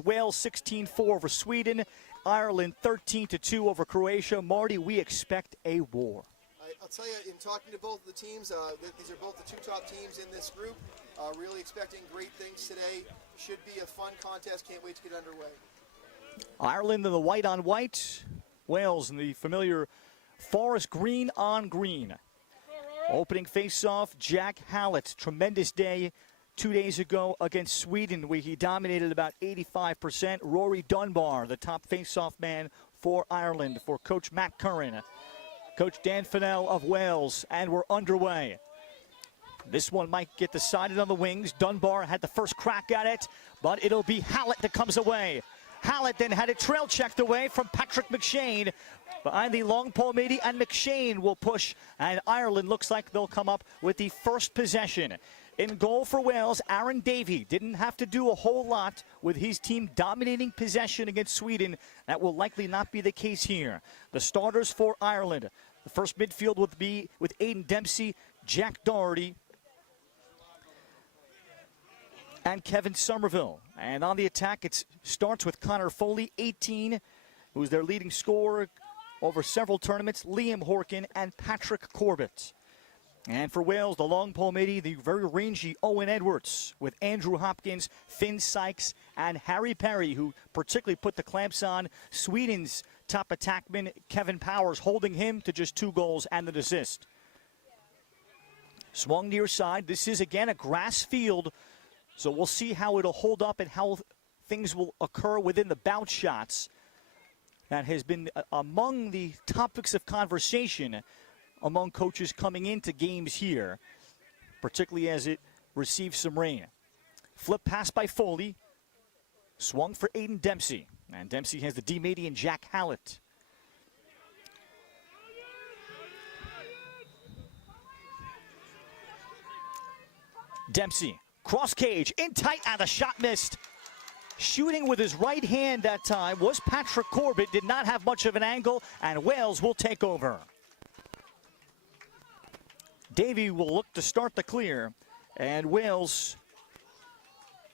Wales 16-4 over Sweden. Ireland 13-2 over Croatia. Marty, we expect a war. I'll tell you, in talking to both of the teams, these are both the two top teams in this group. Really expecting great things today. Should be a fun contest. Can't wait to get underway. Ireland in the white on white. Wales in the familiar forest green on green. Opening face-off, Jack Hallett. Tremendous day 2 days ago against Sweden, where he dominated about 85%. Rory Dunbar, the top face-off man for Ireland, for Coach Matt Curran. Coach Dan Fennell of Wales, and we're underway. This one might get decided on the wings. Dunbar had the first crack at it, but it'll be Hallett that comes away. Hallett then had it trail checked away from Patrick McShane. Behind the long pole, Meady, and McShane will push, and Ireland looks like they'll come up with the first possession. In goal for Wales, Aaron Davey didn't have to do a whole lot with his team dominating possession against Sweden. That will likely not be the case here. The starters for Ireland. The first midfield would be with Aidan Dempsey, Jack Doherty, and Kevin Somerville. And on the attack, it starts with Connor Foley, 18, who's their leading scorer over several tournaments, Liam Horkin, and Patrick Corbett. And for Wales, the long pole Meady, the very rangy Owen Edwards, with Andrew Hopkins, Finn Sykes, and Harry Perry, who particularly put the clamps on Sweden's top attackman, Kevin Powers, holding him to just 2 goals and an assist. Swung near side. This is, again, a grass field, so we'll see how it'll hold up and how things will occur within the bounce shots. That has been among the topics of conversation among coaches coming into games here, particularly as it receives some rain. Flip pass by Foley. Swung for Aidan Dempsey. And Dempsey has the D-Meady and Jack Hallett. Dempsey, cross cage, in tight, and the shot missed. Shooting with his right hand that time was Patrick Corbett. Did not have much of an angle, and Wales will take over. Davey will look to start the clear, and Wales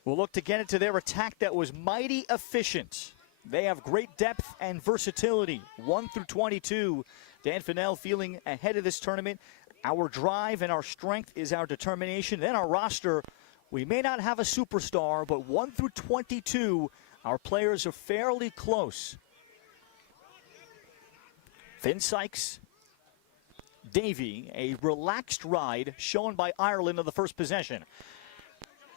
will look to get into their attack that was mighty efficient. They have great depth and versatility. 1 through 22. Dan Fennell feeling ahead of this tournament. Our drive and our strength is our determination. Then our roster, we may not have a superstar, but 1 through 22, our players are fairly close. Finn Sykes, Davey, a relaxed ride shown by Ireland on the first possession.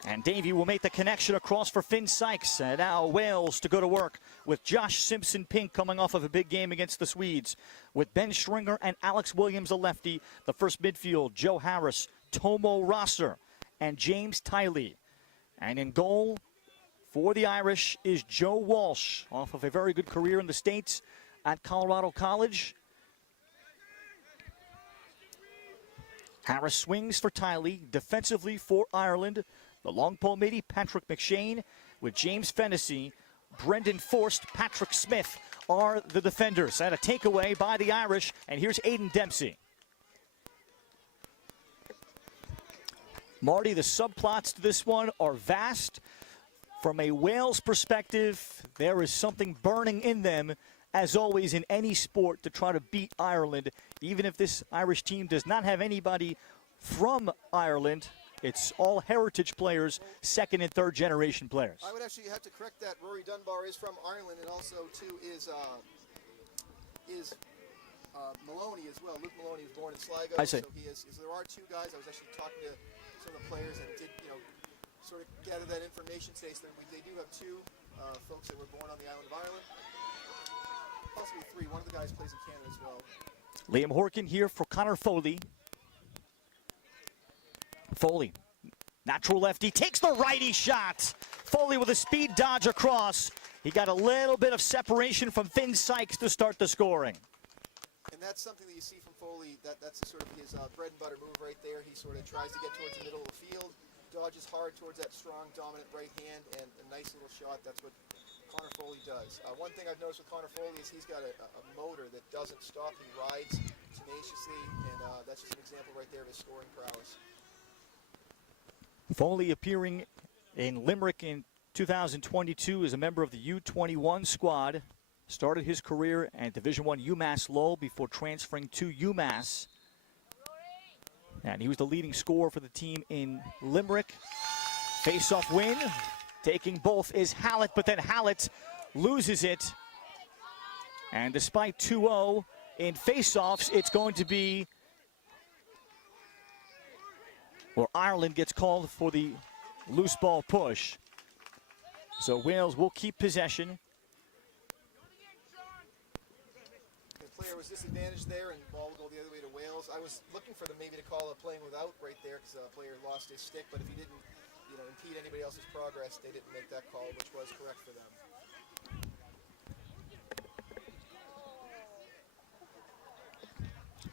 And Davey will make the connection across for Finn Sykes. And now Wales to go to work with Josh Simpson-Pink coming off of a big game against the Swedes. With Ben Stringer and Alex Williams, a lefty. The first midfield, Joe Harris, Tomo Rosser, and James Tiley. And in goal for the Irish is Joe Walsh, off of a very good career in the States at Colorado College. Harris swings for Tiley. Defensively for Ireland, the long pole Meady, Patrick McShane, with James Fennessy, Brendan Forst, Patrick Smith are the defenders. And a takeaway by the Irish, and here's Aidan Dempsey. Marty, the subplots to this one are vast. From a Wales perspective, there is something burning in them, as always in any sport, to try to beat Ireland. Even if this Irish team does not have anybody from Ireland, it's all heritage players, second and third generation players. I would actually have to correct that. Rory Dunbar is from Ireland, and also too is Maloney as well. Luke Maloney was born in Sligo. I see. So he is. There are 2 guys. I was actually talking to some of the players and did sort of gather that information today. So they do have 2 folks that were born on the island of Ireland. Possibly 3. One of the guys plays in Canada as well. Liam Horkin here for Connor Foley. Foley, natural lefty, takes the righty shot. Foley with a speed dodge across. He got a little bit of separation from Finn Sykes to start the scoring. And that's something that you see from Foley. That's sort of his bread and butter move right there. He sort of tries to get towards the middle of the field, dodges hard towards that strong, dominant right hand, and a nice little shot. That's what Connor Foley does. One thing I've noticed with Connor Foley is he's got a motor that doesn't stop. He rides tenaciously, and that's just an example right there of his scoring prowess. Foley appearing in Limerick in 2022 as a member of the U21 squad. Started his career at Division I UMass Lowell before transferring to UMass. And he was the leading scorer for the team in Limerick. Face-off win. Taking both is Hallett, but then Hallett loses it. And despite 2-0 in face-offs, it's going to be, or Ireland gets called for the loose ball push. So Wales will keep possession. The player was disadvantaged there, and the ball will go the other way to Wales. I was looking for them maybe to call a playing without right there because the player lost his stick, but if he didn't, impede anybody else's progress, they didn't make that call, which was correct for them.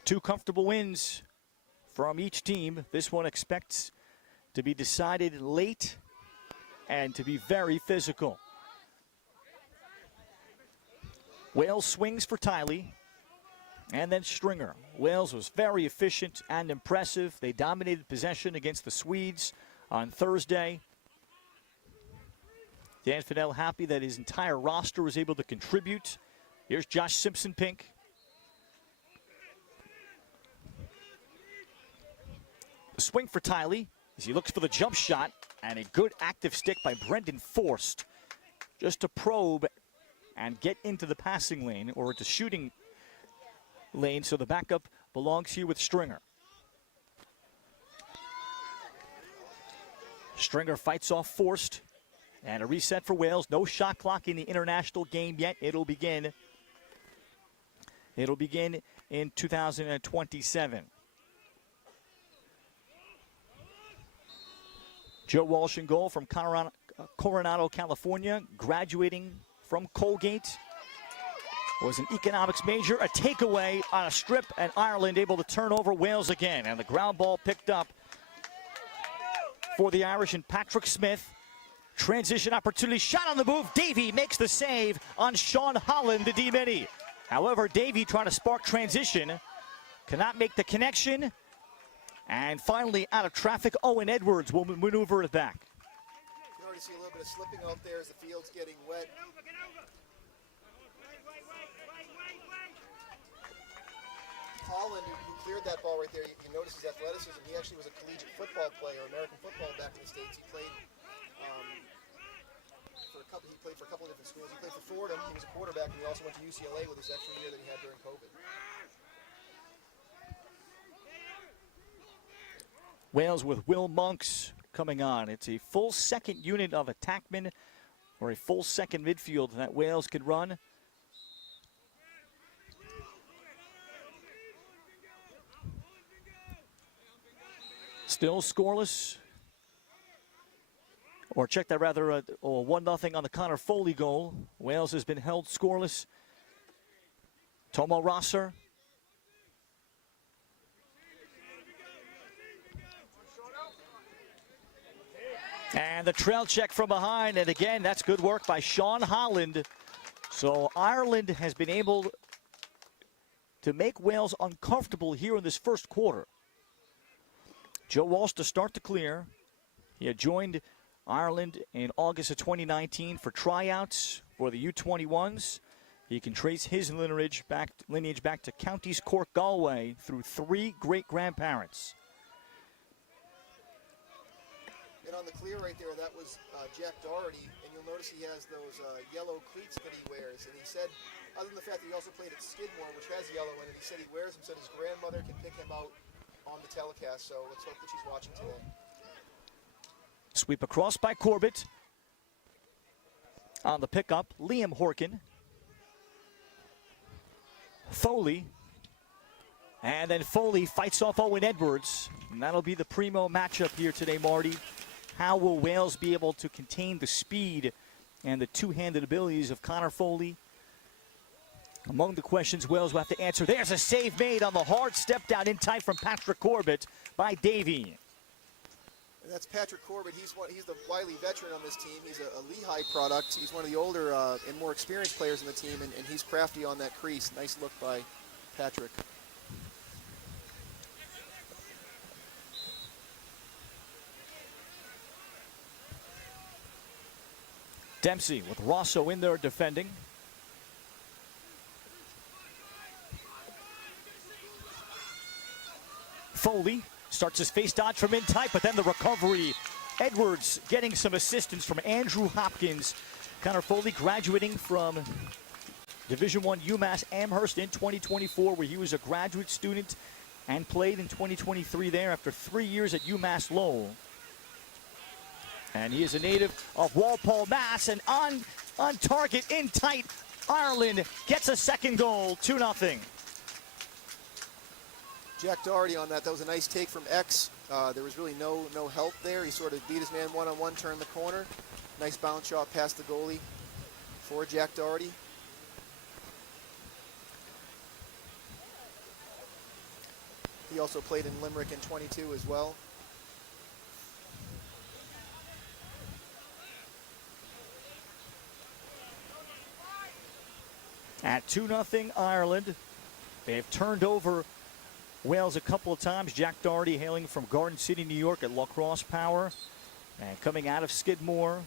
Two comfortable wins from each team. This one expects to be decided late and to be very physical. Wales swings for Tiley and then Stringer. Wales was very efficient and impressive. They dominated possession against the Swedes on Thursday. Dan Fidel happy that his entire roster was able to contribute. Here's Josh Simpson-Pink. The swing for Tiley as he looks for the jump shot, and a good active stick by Brendan Forst just to probe and get into the passing lane or into shooting lane, so the backup belongs here with Stringer. Stringer fights off Forst, and a reset for Wales. No shot clock in the international game yet. It'll begin in 2027. Joe Walsh in goal from Coronado, California, graduating from Colgate. Was an economics major, a takeaway on a strip, and Ireland able to turn over Wales again. And the ground ball picked up for the Irish and Patrick Smith. Transition opportunity, shot on the move. Davey makes the save on Sean Holland, the D-Mini. However, Davey trying to spark transition, cannot make the connection. And finally, out of traffic, Owen Edwards will maneuver it back. You can already see a little bit of slipping out there as the field's getting wet. Holland, who cleared that ball right there, you notice his athleticism. He actually was a collegiate football player, American football back in the States. He played for a couple of different schools. He played for Fordham. He was a quarterback, and he also went to UCLA with his extra year that he had during COVID. Wales with Will Monks coming on. It's a full second unit of attackmen, or a full second midfield that Wales could run. Still scoreless. Or check that rather, 1-0 on the Connor Foley goal. Wales has been held scoreless. Tomo Rosser. And the trail check from behind, and again, that's good work by Sean Holland. So Ireland has been able to make Wales uncomfortable here in this first quarter. Joe Walsh to start the clear. He had joined Ireland in August of 2019 for tryouts for the U21s. He can trace his lineage back to Counties Cork, Galway through 3 great-grandparents. And on the clear right there, that was Jack Doherty, and you'll notice he has those yellow cleats that he wears. And he said, other than the fact that he also played at Skidmore, which has yellow in it, he said he wears them so his grandmother can pick him out on the telecast. So let's hope that she's watching today. Sweep across by Corbett. On the pickup, Liam Horkin. Foley. And then Foley fights off Owen Edwards. And that'll be the primo matchup here today, Marty. How will Wales be able to contain the speed and the two-handed abilities of Connor Foley? Among the questions Wales will have to answer. There's a save made on the hard step down in tight from Patrick Corbett by Davey. And that's Patrick Corbett. He's the wily veteran on this team. He's a Lehigh product. He's one of the older and more experienced players in the team, and he's crafty on that crease. Nice look by Patrick. Dempsey with Rosso in there defending. Foley starts his face dodge from in tight, but then the recovery. Edwards getting some assistance from Andrew Hopkins. Connor Foley graduating from Division I UMass Amherst in 2024, where he was a graduate student and played in 2023 there after 3 years at UMass Lowell. And he is a native of Walpole, Mass. And on target, in tight, Ireland gets a second goal, 2-0. Jack Doherty on that. That was a nice take from X. There was really no help there. He sort of beat his man one-on-one, turned the corner. Nice bounce shot past the goalie for Jack Doherty. He also played in Limerick in 22 as well. At 2-0 Ireland, they have turned over Wales a couple of times. Jack Doherty hailing from Garden City, New York at Lacrosse Power. And coming out of Skidmore.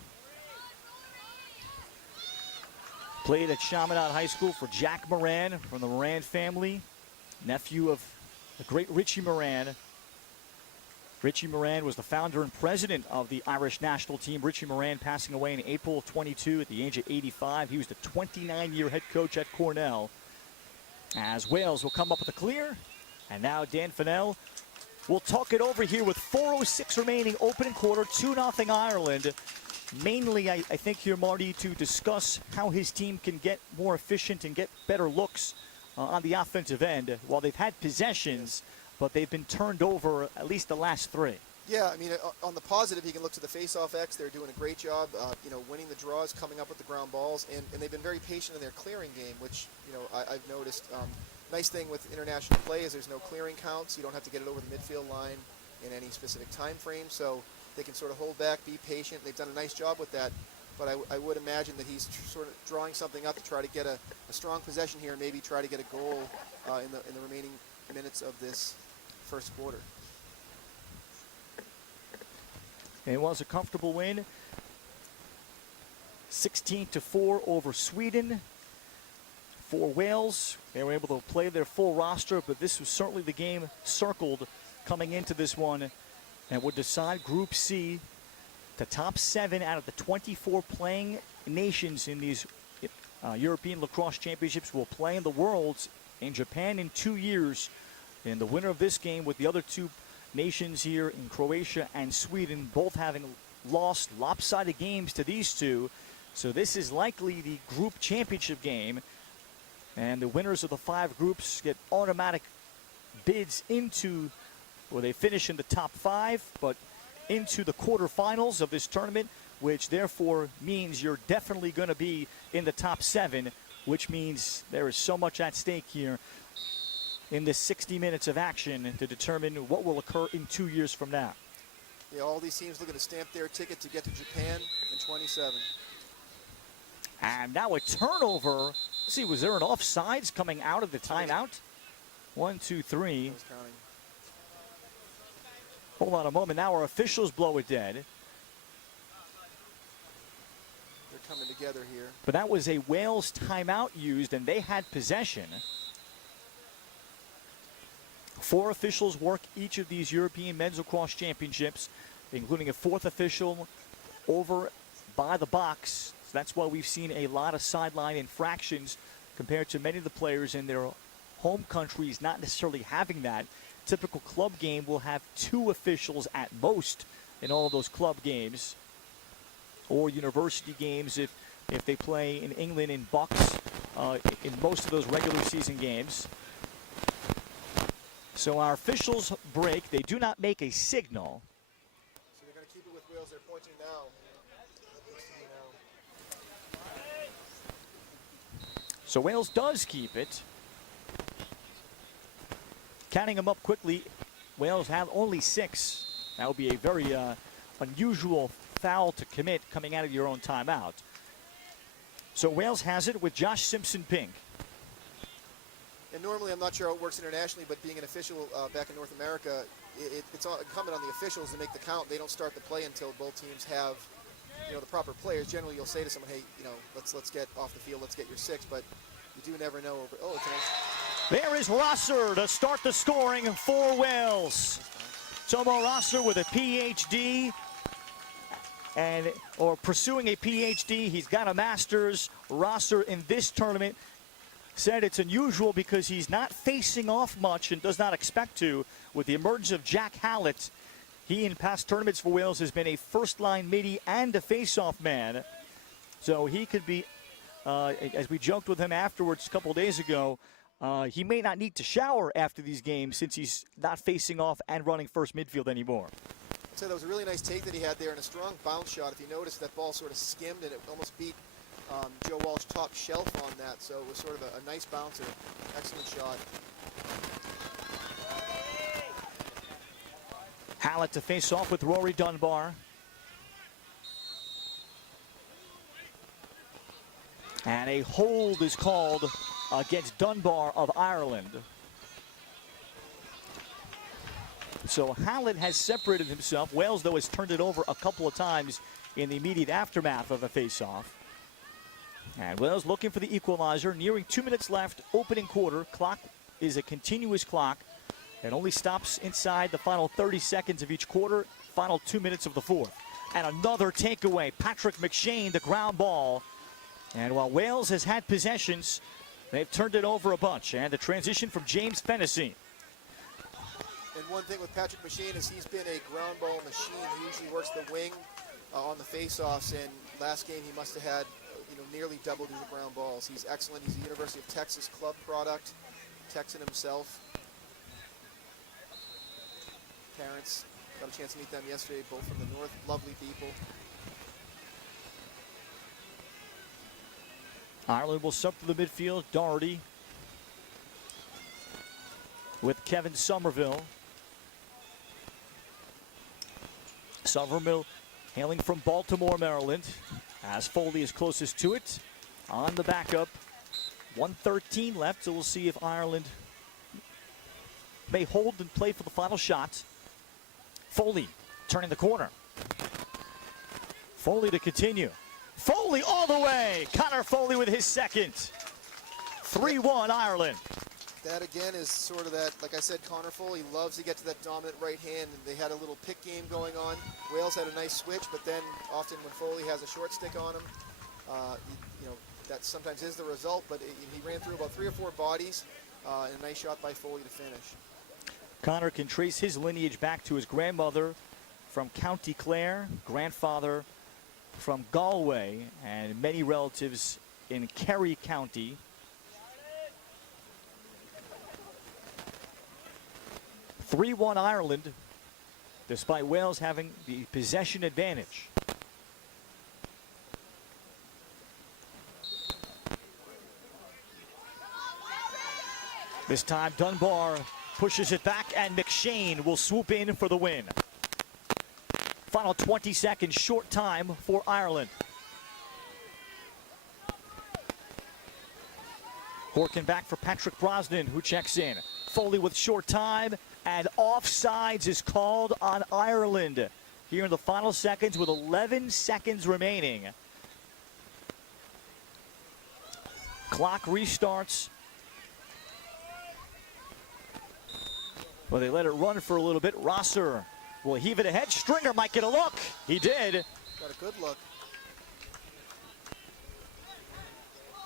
Played at Chaminade High School for Jack Moran from the Moran family. Nephew of the great Richie Moran. Richie Moran was the founder and president of the Irish national team. Richie Moran passing away in April of 22 at the age of 85. He was the 29-year head coach at Cornell. As Wales will come up with a clear. And now Dan Fennell will talk it over here with 4:06 remaining, opening quarter, 2-0 Ireland. Mainly, I think here, Marty, to discuss how his team can get more efficient and get better looks on the offensive end. While they've had possessions, but they've been turned over at least the last 3. Yeah, I mean, on the positive, you can look to the face-off X. They're doing a great job, winning the draws, coming up with the ground balls, and they've been very patient in their clearing game, which, I've noticed. Nice thing with international play is there's no clearing counts. You don't have to get it over the midfield line in any specific time frame, so they can sort of hold back, be patient. They've done a nice job with that, but I would imagine that he's sort of drawing something up to try to get a strong possession here and maybe try to get a goal in the remaining minutes of this first quarter. It was a comfortable win. 16-4 over Sweden. For Wales, they were able to play their full roster, but this was certainly the game circled coming into this one and would decide Group C. The top 7 out of the 24 playing nations in these European Lacrosse Championships will play in the Worlds in Japan in 2 years. And the winner of this game with the other 2 nations here in Croatia and Sweden, both having lost lopsided games to these 2. So this is likely the group championship game. And the winners of the 5 groups get automatic bids into, well, they finish in the top 5, but into the quarterfinals of this tournament, which therefore means you're definitely going to be in the top 7, which means there is so much at stake here in this 60 minutes of action to determine what will occur in 2 years from now. Yeah, all these teams looking to stamp their ticket to get to Japan in 27. And now a turnover. Let's see, was there an offsides coming out of the timeout? 1, 2, 3. Hold on a moment. Now our officials blow it dead. They're coming together here. But that was a Wales timeout used, and they had possession. 4 officials work each of these European Men's Lacrosse Championships, including a 4th official over by the box. So that's why we've seen a lot of sideline infractions compared to many of the players in their home countries not necessarily having that. Typical club game will have 2 officials at most in all of those club games, or university games if they play in England in Bucks in most of those regular season games. So our officials break. They do not make a signal. So they're going to keep it with Wales. They're pointing now. So Wales does keep it. Counting them up quickly, Wales have only 6. That would be a very unusual foul to commit coming out of your own timeout. So Wales has it with Josh Simpson pink. And normally, I'm not sure how it works internationally, but being an official back in North America, it's incumbent on the officials to make the count. They don't start the play until both teams have you know, the proper players, generally you'll say to someone, hey, you know, let's get off the field, let's get your 6, but you do never know. Oh, it's nice. There is Rosser to start the scoring for Wales. Tomo Rosser with a PhD, or pursuing a PhD. He's got a master's. Rosser in this tournament said it's unusual because he's not facing off much and does not expect to. With the emergence of Jack Hallett, he in past tournaments for Wales has been a first-line midi and a face-off man. So he could be, as we joked with him afterwards a couple of days ago, he may not need to shower after these games since he's not facing off and running first midfield anymore. I'd say that was a really nice take that he had there and a strong bounce shot. If you notice, that ball sort of skimmed and it almost beat Joe Walsh top shelf on that. So it was sort of a nice bouncer. Excellent shot. Hallett to face off with Rory Dunbar. And a hold is called against Dunbar of Ireland. So Hallett has separated himself. Wales, though, has turned it over a couple of times in the immediate aftermath of the face-off. And Wales looking for the equalizer. Nearing 2 minutes left, opening quarter. Clock is a continuous clock. It only stops inside the final 30 seconds of each quarter, final 2 minutes of the fourth. And another takeaway. Patrick McShane, the ground ball. And while Wales has had possessions, they've turned it over a bunch. And the transition from James Fennessy. And one thing with Patrick McShane is he's been a ground ball machine. He usually works the wing on the face-offs, and last game he must have had nearly double the ground balls. He's excellent. He's a University of Texas club product, Texan himself. Parents, got a chance to meet them yesterday, both from the north, lovely people. Ireland will sub to the midfield. Doherty with Kevin Somerville. Somerville hailing from Baltimore, Maryland, as Foley is closest to it. On the backup, 1:13 left, so we'll see if Ireland may hold and play for the final shot. Foley turning the corner. Foley to continue. Foley all the way. Connor Foley with his second. 3-1 Ireland. That again is sort of that, like I said, Connor Foley loves to get to that dominant right hand, and they had a little pick game going on. Wales had a nice switch, but then often when Foley has a short stick on him, that sometimes is the result, but he ran through about 3 or 4 bodies, and a nice shot by Foley to finish. Connor can trace his lineage back to his grandmother from County Clare, grandfather from Galway, and many relatives in Kerry County. (3-1) Ireland, despite Wales having the possession advantage. This time Dunbar pushes it back, and McShane will swoop in for the win. Final 20 seconds, short time for Ireland. Horkin back for Patrick Brosnan, who checks in. Foley with short time, and offsides is called on Ireland here in the final seconds with 11 seconds remaining. Clock restarts. Well, they let it run for a little bit. Rosser will heave it ahead. Stringer might get a look. He did. Got a good look.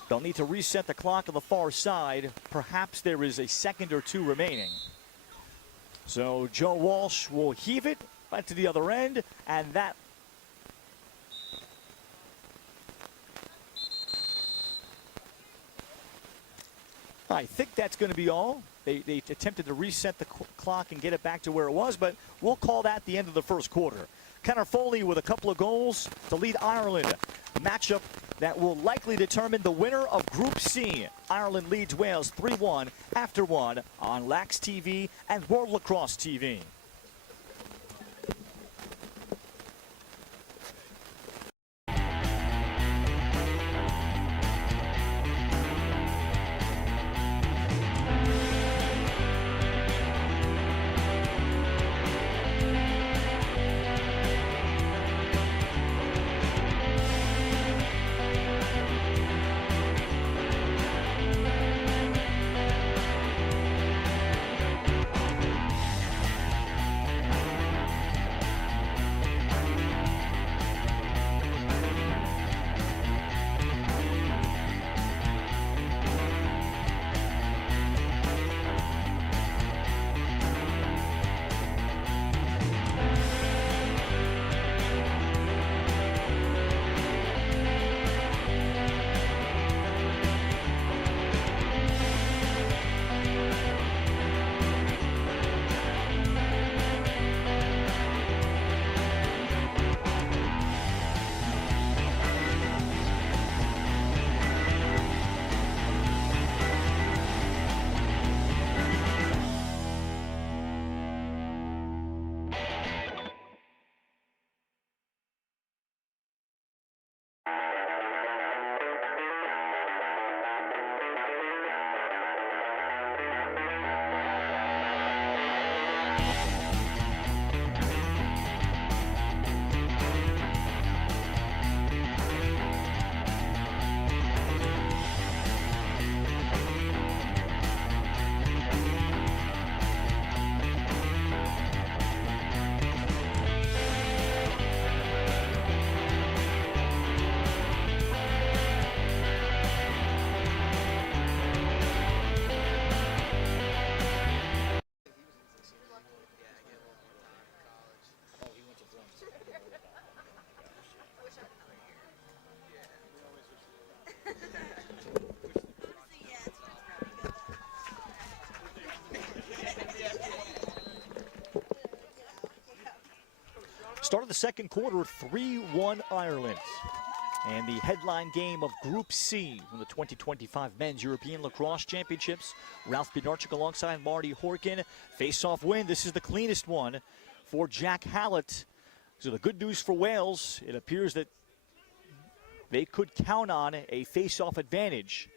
They'll need to reset the clock on the far side. Perhaps there is a second or two remaining. So Joe Walsh will heave it back to the other end, and that I think that's going to be all. They attempted to reset the clock and get it back to where it was, but we'll call that the end of the first quarter. Connor Foley with a couple of goals to lead Ireland. A matchup that will likely determine the winner of Group C. Ireland leads Wales 3-1 after one on Lax TV and World Lacrosse TV. Start of the second quarter, 3-1 Ireland. And the headline game of Group C from the 2025 Men's European Lacrosse Championships. Ralph Bednarczyk alongside Marty Horkin. Face-off win. This is the cleanest one for Jack Hallett. So the good news for Wales, it appears that they could count on a face-off advantage.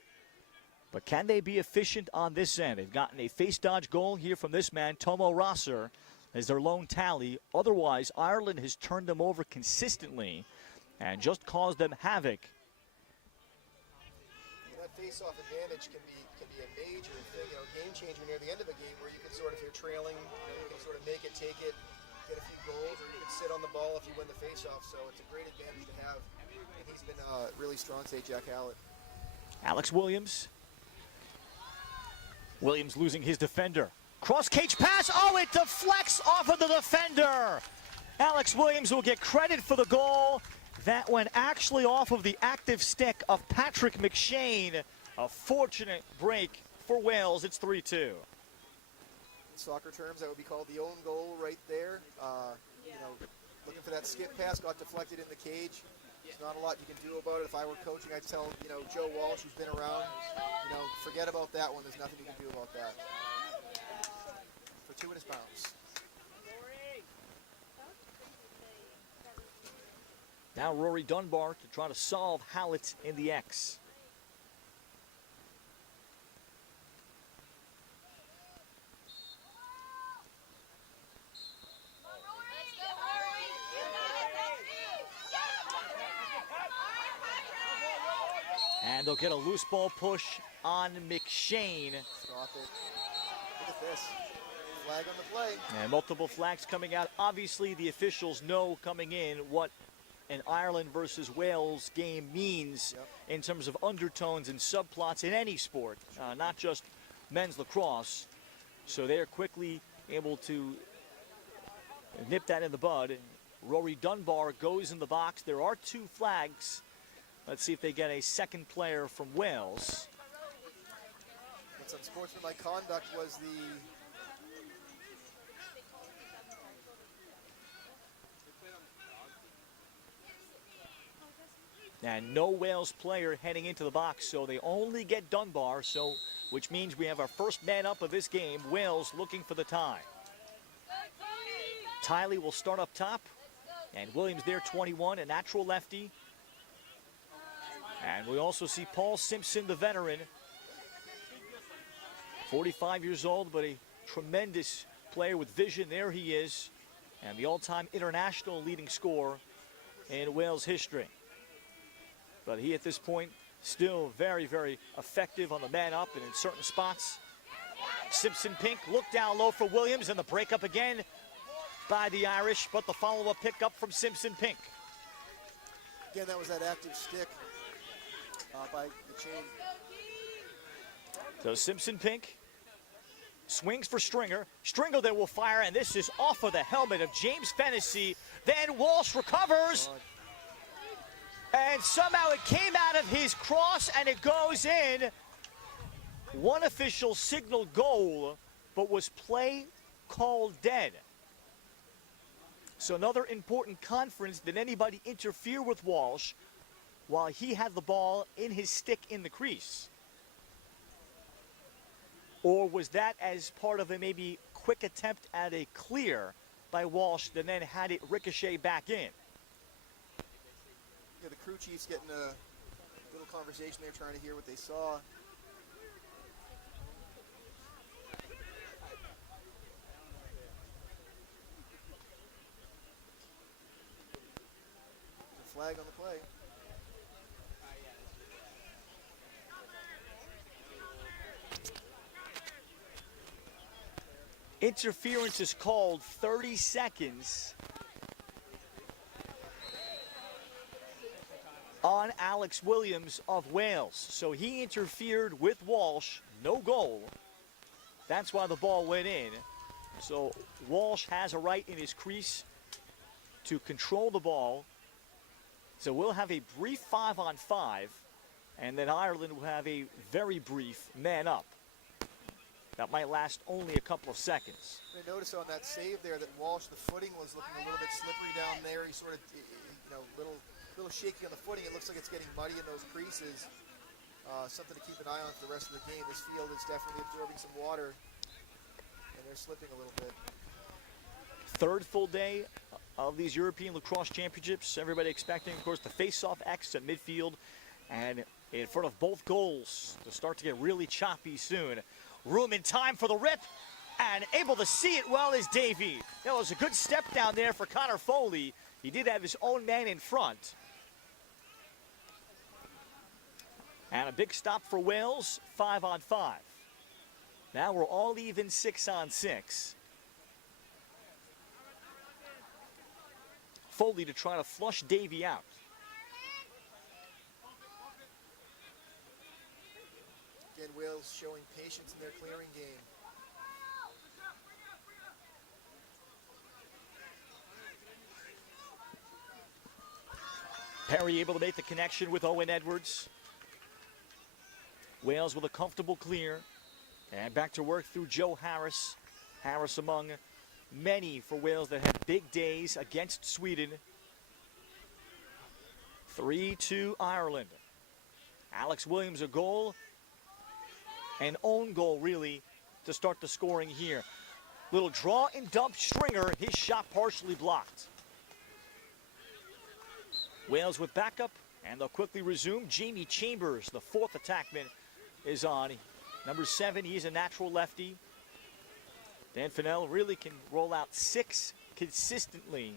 But can they be efficient on this end? They've gotten a face dodge goal here from this man, Tomo Rosser, as their lone tally. Otherwise, Ireland has turned them over consistently and just caused them havoc. That face-off advantage can be a major thing, game changer near the end of a game where you can sort of, if you're trailing, you can sort of make it, take it, get a few goals, or you can sit on the ball if you win the face-off. So it's a great advantage to have. And he's been really strong today, Jack Hallett. Alex Williams. Williams losing his defender. Cross cage pass. Oh, it deflects off of the defender. Alex Williams will get credit for the goal. That went actually off of the active stick of Patrick McShane. A fortunate break for Wales. It's 3-2. In soccer terms, that would be called the own goal right there. Looking for that skip pass, got deflected in the cage. There's not a lot you can do about it. If I were coaching, I'd tell, Joe Walsh, who's been around, forget about that one. There's nothing you can do about that. Fortuitous bounce. Now Rory Dunbar to try to solve Hallett in the X. And they'll get a loose ball push on McShane. Stop it. Look at this. Flag on the play. And multiple flags coming out. Obviously, the officials know coming in what an Ireland versus Wales game means in terms of undertones and subplots in any sport, not just men's lacrosse. So they're quickly able to nip that in the bud. Rory Dunbar goes in the box. There are 2 flags. Let's see if they get a second player from Wales. What's unsportsmanlike conduct was the... And no Wales player heading into the box, so they only get Dunbar, which means we have our first man up of this game. Wales looking for the tie. Tiley will start up top, and Williams there, 21, a natural lefty. And we also see Paul Simpson, the veteran, 45 years old, but a tremendous player with vision. There he is, and the all-time international leading scorer in Wales history. But he, at this point, still very, very effective on the man-up and in certain spots. Simpson Pink looked down low for Williams, and the breakup again by the Irish, but the follow-up pickup from Simpson Pink. Again, that was that active stick by the chain. So Simpson Pink swings for Stringer. Stringer then will fire, and this is off of the helmet of James Fennessy. Then Walsh recovers. And somehow it came out of his cross and it goes in. One official signaled goal, but was play called dead. So another important conference. Did anybody interfere with Walsh while he had the ball in his stick in the crease? Or was that as part of a maybe quick attempt at a clear by Walsh that then had it ricochet back in? Yeah, the crew chief's getting a little conversation there, trying to hear what they saw. There's a flag on the play. Interference is called, 30 seconds. On Alex Williams of Wales. So he interfered with Walsh, no goal. That's why the ball went in. So Walsh has a right in his crease to control the ball. So we'll have a brief 5-on-5, and then Ireland will have a very brief man up. that might last only a couple of seconds. I noticed on that save there that Walsh, the footing was looking a little bit slippery down there. He sort of, little shaky on the footing. It looks like it's getting muddy in those creases. Something to keep an eye on for the rest of the game. This field is definitely absorbing some water, and they're slipping a little bit. Third full day of these European Lacrosse Championships. Everybody expecting, of course, the face-off X at midfield and in front of both goals to start to get really choppy soon. Room and time for the rip, and able to see it well is Davey. That was a good step down there for Connor Foley. He did have his own man in front. And a big stop for Wales, 5-on-5. Now we're all even 6-on-6. Foley to try to flush Davey out. Again, Wales showing patience in their clearing game. Perry able to make the connection with Owen Edwards. Wales with a comfortable clear. And back to work through Joe Harris. Harris among many for Wales that had big days against Sweden. 3-2 Ireland. Alex Williams a goal. An own goal, really, to start the scoring here. Little draw and dump Stringer. His shot partially blocked. Wales with backup, and they'll quickly resume. Jamie Chambers, the fourth attackman, is on. Number 7, he's a natural lefty. Dan Fennell really can roll out 6 consistently.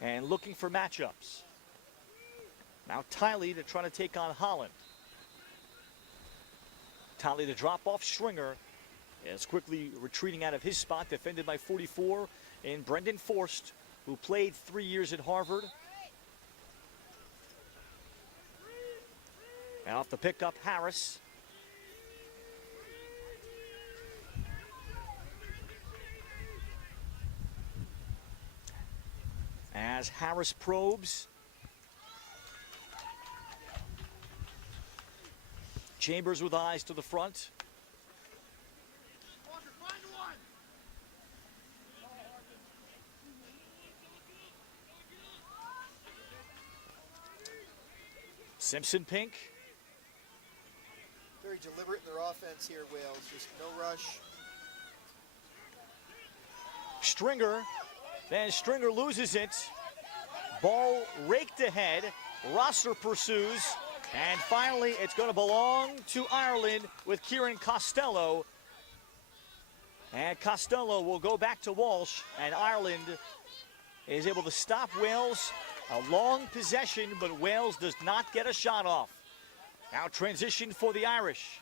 And looking for matchups. Now Tiley to try to take on Holland. Tiley to drop off Stringer is quickly retreating out of his spot, defended by 44 in Brendan Forst, who played 3 years at Harvard. And off the pickup, Harris. As Harris probes. Chambers with eyes to the front. Simpson Pink. Very deliberate in their offense here, Wales. Just no rush. Stringer. Then Stringer loses it. Ball raked ahead. Rosser pursues. And finally, it's going to belong to Ireland with Kieran Costello. And Costello will go back to Walsh. And Ireland is able to stop Wales. A long possession, but Wales does not get a shot off. Now transition for the Irish.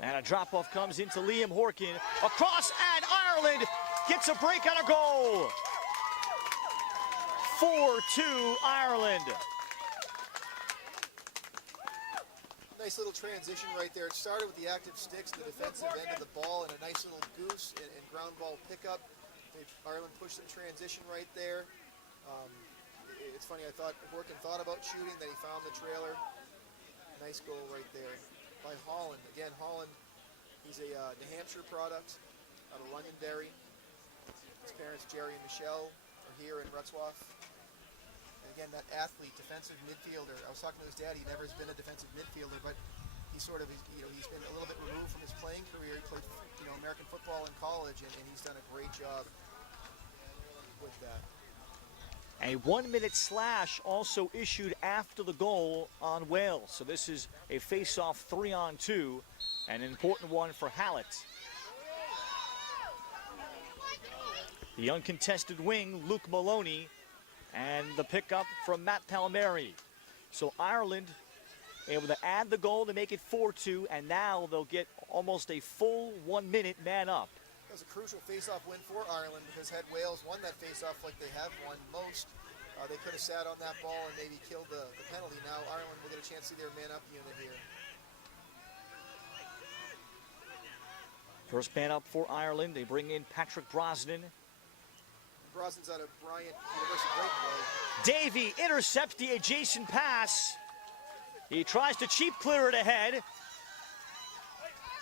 And a drop-off comes into Liam Horkin. Across, and Ireland gets a break on a goal. 4-2 Ireland. Nice little transition right there. It started with the active sticks, the defensive end of the ball, and a nice little goose and ground ball pickup. Ireland pushed the transition right there. It's funny, I thought Horkin thought about shooting, then he found the trailer. Nice goal right there by Holland. Again, Holland, he's a New Hampshire product out of Londonderry. His parents, Jerry and Michelle, are here in Wroclaw. And again, that athlete, defensive midfielder. I was talking to his dad. He never has been a defensive midfielder, but he sort of, he's been a little bit removed from his playing career. He played, American football in college, and he's done a great job with that. A 1-minute slash also issued after the goal on Wales. So this is a face-off 3-on-2, and an important one for Hallett. The uncontested wing, Luke Maloney, and the pickup from Matt Palmieri. So Ireland able to add the goal to make it 4-2, and now they'll get almost a full 1 minute man up. That was a crucial face-off win for Ireland, because had Wales won that face-off like they have won most, they could have sat on that ball and maybe killed the penalty. Now Ireland will get a chance to see their man-up unit here. First man up for Ireland. They bring in Patrick Brosnan. Brosnan's out of Bryant University. Great play. Davey intercepts the adjacent pass. He tries to cheap clear it ahead.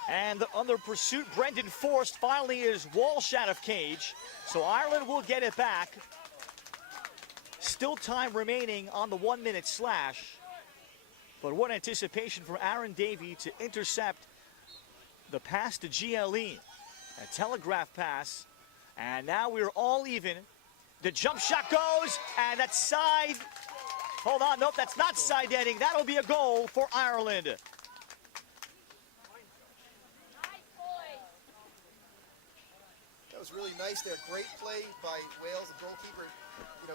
And under pursuit, Brendan Forst finally is Walsh out of cage. So Ireland will get it back. Still time remaining on the 1 minute slash. But what anticipation for Aaron Davey to intercept the pass to GLE. A telegraph pass. And now we're all even. The jump shot goes, and that's side. Hold on, nope, that's not side netting. That'll be a goal for Ireland. That was really nice there. Great play by Wales. The goalkeeper,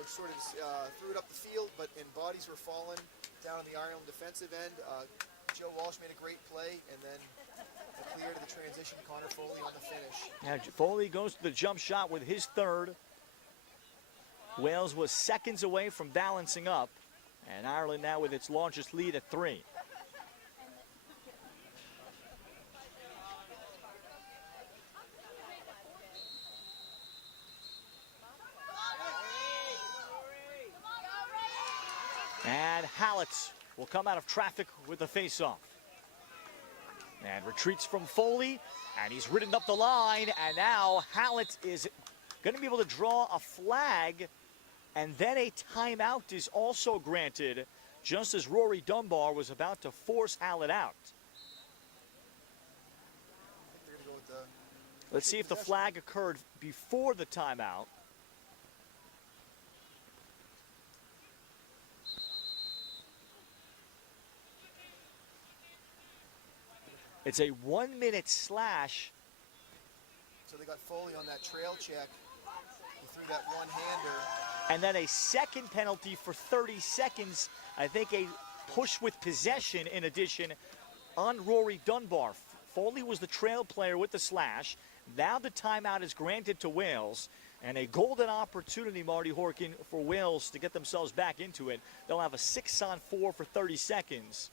sort of threw it up the field, but bodies were falling down on the Ireland defensive end. Joe Walsh made a great play, and then a clear to the transition. Connor Foley on the finish. Now Foley goes to the jump shot with his third. Wales was seconds away from balancing up, and Ireland now with its largest lead at 3. And Hallett will come out of traffic with the face-off. And retreats from Foley, and he's ridden up the line, and now Hallett is going to be able to draw a flag, and then a timeout is also granted, just as Rory Dunbar was about to force Hallett out. Let's see if the flag occurred before the timeout. It's a 1 minute slash. So they got Foley on that trail check. He threw that one-hander. And then a second penalty for 30 seconds. I think a push with possession in addition on Rory Dunbar. Foley was the trail player with the slash. Now the timeout is granted to Wales. And a golden opportunity, Marty Horkin, for Wales to get themselves back into it. They'll have a 6-on-4 for 30 seconds.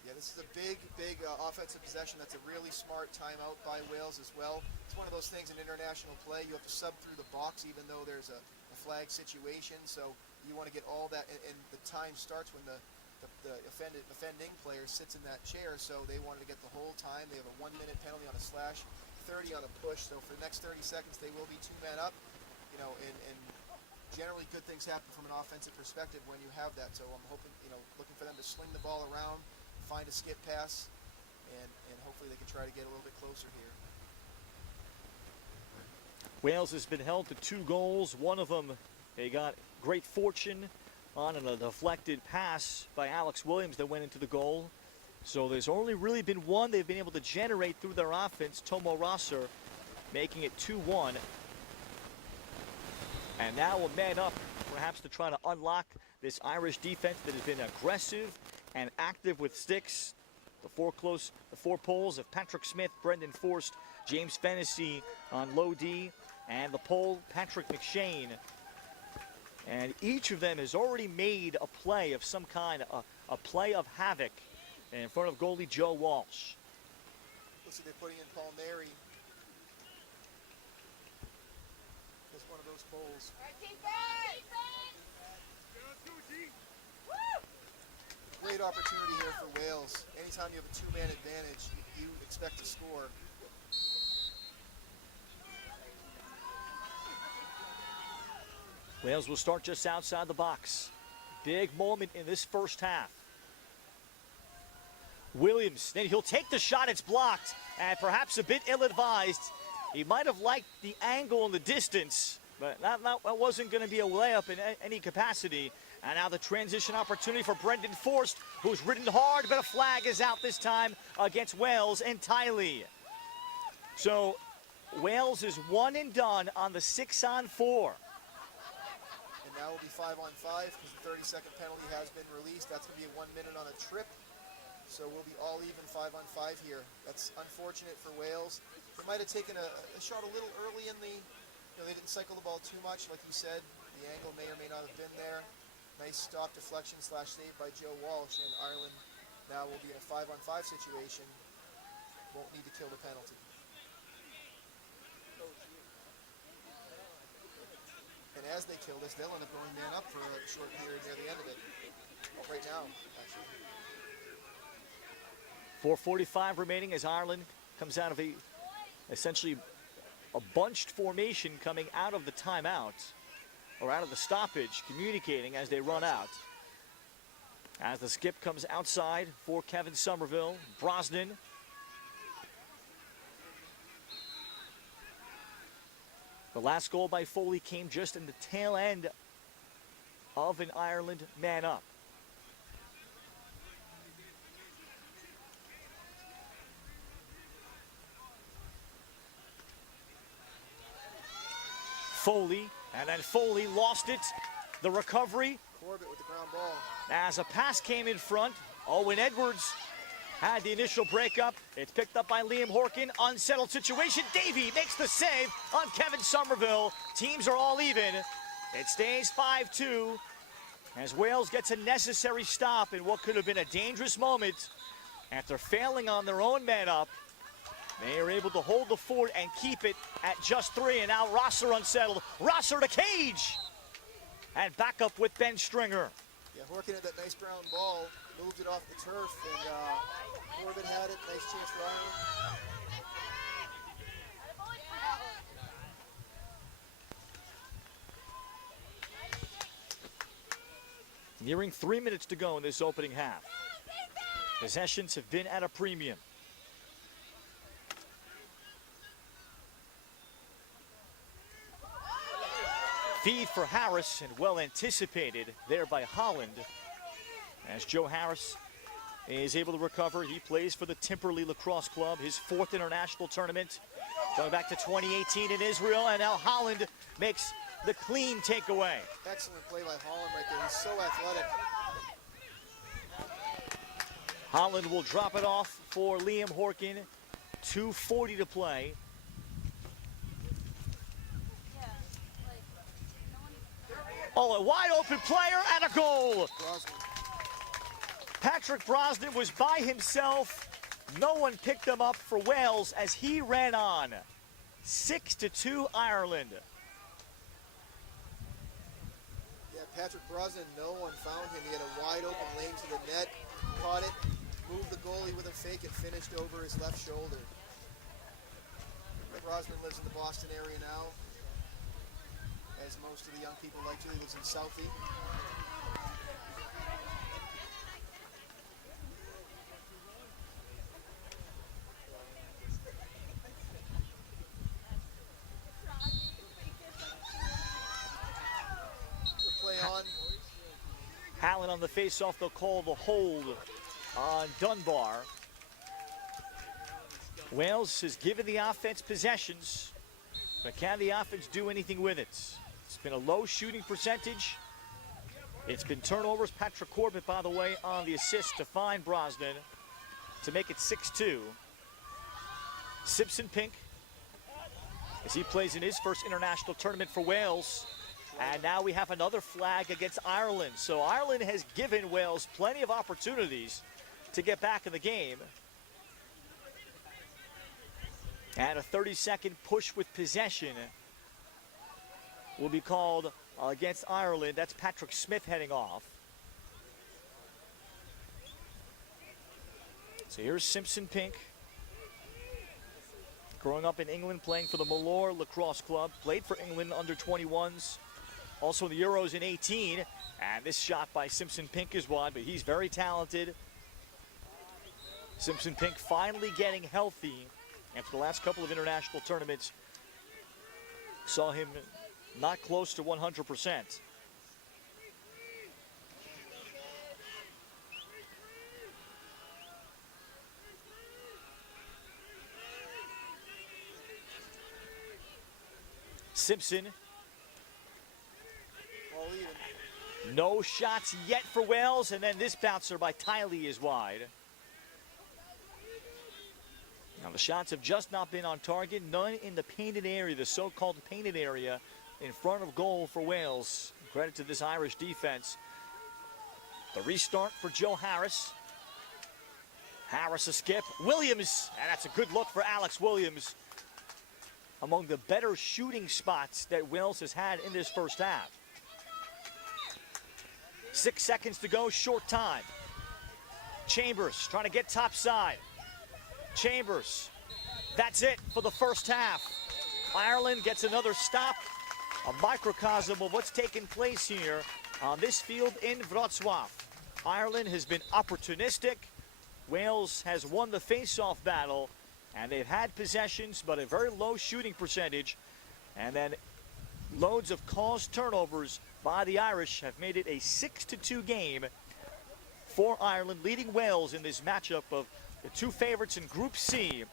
Yeah, this is a big offensive possession. That's a really smart timeout by Wales as well. It's one of those things in international play. You have to sub through the box even though there's a flag situation. So you want to get all that, and the time starts when the offending player sits in that chair. So they wanted to get the whole time. They have a 1 minute penalty on a slash, 30 on a push. So for the next 30 seconds, they will be 2 men up. And generally good things happen from an offensive perspective when you have that. So I'm hoping, looking for them to sling the ball around, find a skip pass, and hopefully they can try to get a little bit closer here. Wales has been held to 2 goals. One of them, they got great fortune on a deflected pass by Alex Williams that went into the goal. So there's only really been one they've been able to generate through their offense, Tomo Rosser, making it 2-1. And now a man up, perhaps to try to unlock this Irish defense that has been aggressive and active with sticks. The four poles of Patrick Smith, Brendan Forst, James Fennessy on low D, and the pole, Patrick McShane. And each of them has already made a play of some kind, a play of havoc in front of goalie Joe Walsh. Looks like they're putting in Palmieri. Just one of those poles. Great opportunity here for Wales. Anytime you have a 2-man advantage, you expect to score. Wales will start just outside the box. Big moment in this first half. Williams, then he'll take the shot, it's blocked, and perhaps a bit ill-advised. He might have liked the angle and the distance, but that wasn't going to be a layup in any capacity. And now the transition opportunity for Brendan Forst, who's ridden hard, but a flag is out this time against Wales and Tiley. So Wales is 1 and done on the 6-on-4. And now will be 5-on-5 because the 30-second penalty has been released. That's going to be a 1 minute on a trip. So we'll be all even 5-on-5 here. That's unfortunate for Wales. They might have taken a shot a little early in the, they didn't cycle the ball too much, like you said. The angle may or may not have been there. Nice stop deflection / save by Joe Walsh, and Ireland now will be in a 5-on-5 situation. Won't need to kill the penalty. And as they kill this, they'll end up going man up for a short period near the end of it. Right now, actually. 4:45 remaining as Ireland comes out of essentially a bunched formation coming out of the timeout, or out of the stoppage, communicating as they run out. As the skip comes outside for Kevin Somerville, Brosnan. The last goal by Foley came just in the tail end of an Ireland man up. Foley, and then Foley lost it. The recovery. Corbett with the ground ball. As a pass came in front, Owen Edwards had the initial breakup. It's picked up by Liam Horkin. Unsettled situation. Davey makes the save on Kevin Somerville. Teams are all even. It stays 5-2 as Wales gets a necessary stop in what could have been a dangerous moment. After failing on their own man up, they are able to hold the fort and keep it at just 3. And now Rosser unsettled. Rosser to Cage. And back up with Ben Stringer. Yeah, Horkin had that nice ground ball, moved it off the turf, and Corbett had it. Nice chance for Ireland. Nearing 3 minutes to go in this opening half. Possessions have been at a premium. Feed for Harris, and well anticipated there by Holland. As Joe Harris is able to recover, he plays for the Timperley Lacrosse Club, his 4th international tournament, going back to 2018 in Israel, and now Holland makes the clean takeaway. Excellent play by Holland right there. He's so athletic. Holland will drop it off for Liam Horkin. 2:40 to play. Oh, a wide open player and a goal. Brosnan. Patrick Brosnan was by himself. No one picked him up for Wales as he ran on. 6-2 Ireland. Yeah, Patrick Brosnan, no one found him. He had a wide open lane to the net, caught it, moved the goalie with a fake, and finished over his left shoulder. Brosnan lives in the Boston area now, as most of the young people like to. He lives in Southie. Play on. Hallen on the face-off. They'll call the hold on Dunbar. Wales has given the offense possessions, but can the offense do anything with it? It's been a low shooting percentage. It's been turnovers. Patrick Corbett, by the way, on the assist to find Brosnan to make it 6-2. Simpson Pink, as he plays in his first international tournament for Wales. And now we have another flag against Ireland. So Ireland has given Wales plenty of opportunities to get back in the game. And a 30-second push with possession will be called against Ireland. That's Patrick Smith heading off. So here's Simpson Pink. Growing up in England, playing for the Malore Lacrosse Club. Played for England under 21s. Also in the Euros in 18. And this shot by Simpson Pink is one, but he's very talented. Simpson Pink finally getting healthy after the last couple of international tournaments. Saw him not close to 100%. Simpson. All even. No shots yet for Wales, and then this bouncer by Tiley is wide. Now the shots have just not been on target. None in the painted area, the so-called painted area in front of goal for Wales. Credit to this Irish defense. The restart for Joe Harris. Harris a skip. Williams, and that's a good look for Alex Williams. Among the better shooting spots that Wales has had in this first half. 6 seconds to go, short time. Chambers trying to get top side. Chambers. That's it for the first half. Ireland gets another stop, a microcosm of what's taken place here on this field in Wroclaw. Ireland has been opportunistic. Wales has won the face-off battle, and they've had possessions, but a very low shooting percentage. And then loads of caused turnovers by the Irish have made it a 6-2 game for Ireland, leading Wales in this matchup of the two favorites in Group C.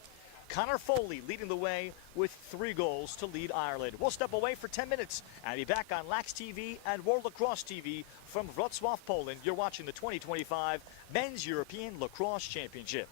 Connor Foley leading the way with 3 goals to lead Ireland. We'll step away for 10 minutes and be back on Lax TV and World Lacrosse TV from Wrocław, Poland. You're watching the 2025 Men's European Lacrosse Championship.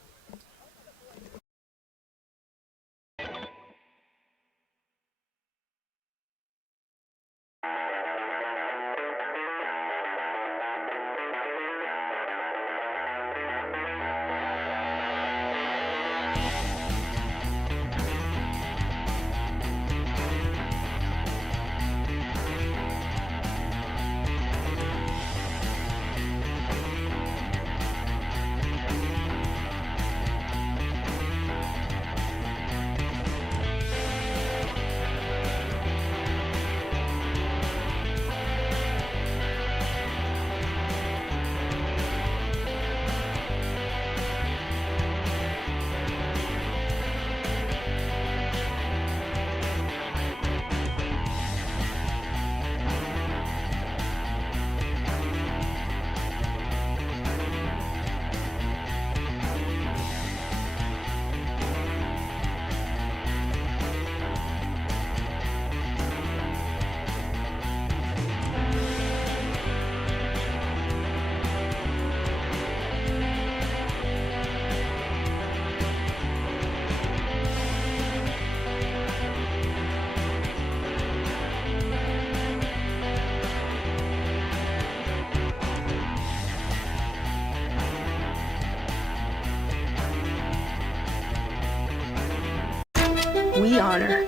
We honor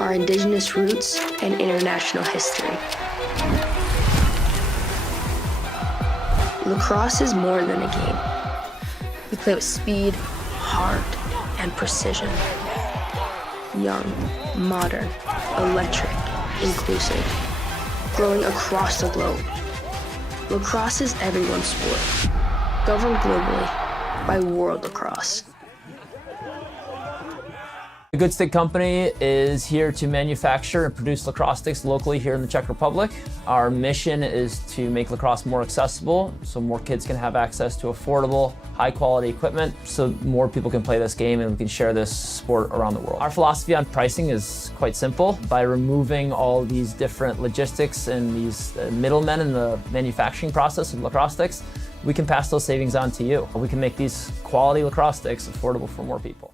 our indigenous roots and international history. Lacrosse is more than a game. We play with speed, heart, and precision. Young, modern, electric, inclusive, growing across the globe. Lacrosse is everyone's sport, governed globally by World Lacrosse. The Good Stick Company is here to manufacture and produce lacrosse sticks locally here in the Czech Republic. Our mission is to make lacrosse more accessible so more kids can have access to affordable, high-quality equipment so more people can play this game and we can share this sport around the world. Our philosophy on pricing is quite simple. By removing all these different logistics and these middlemen in the manufacturing process of lacrosse sticks, we can pass those savings on to you. We can make these quality lacrosse sticks affordable for more people.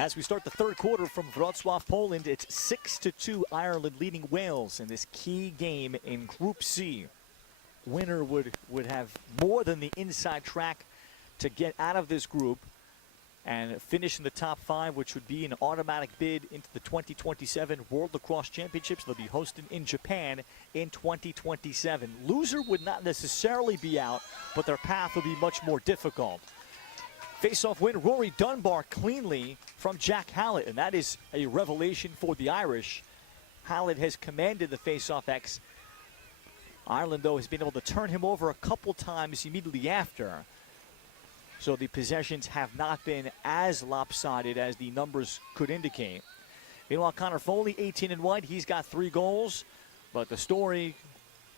As we start the third quarter from Wroclaw, Poland, it's 6-2 Ireland leading Wales in this key game in Group C. Winner would have more than the inside track to get out of this group and finish in the top 5, which would be an automatic bid into the 2027 World Lacrosse Championships. They'll be hosted in Japan in 2027. Loser would not necessarily be out, but their path will be much more difficult. Face-off win, Rory Dunbar cleanly from Jack Hallett, and that is a revelation for the Irish. Hallett has commanded the face-off X. Ireland, though, has been able to turn him over a couple times immediately after. So the possessions have not been as lopsided as the numbers could indicate. Meanwhile, Connor Foley, 18 and white. He's got 3 goals. But the story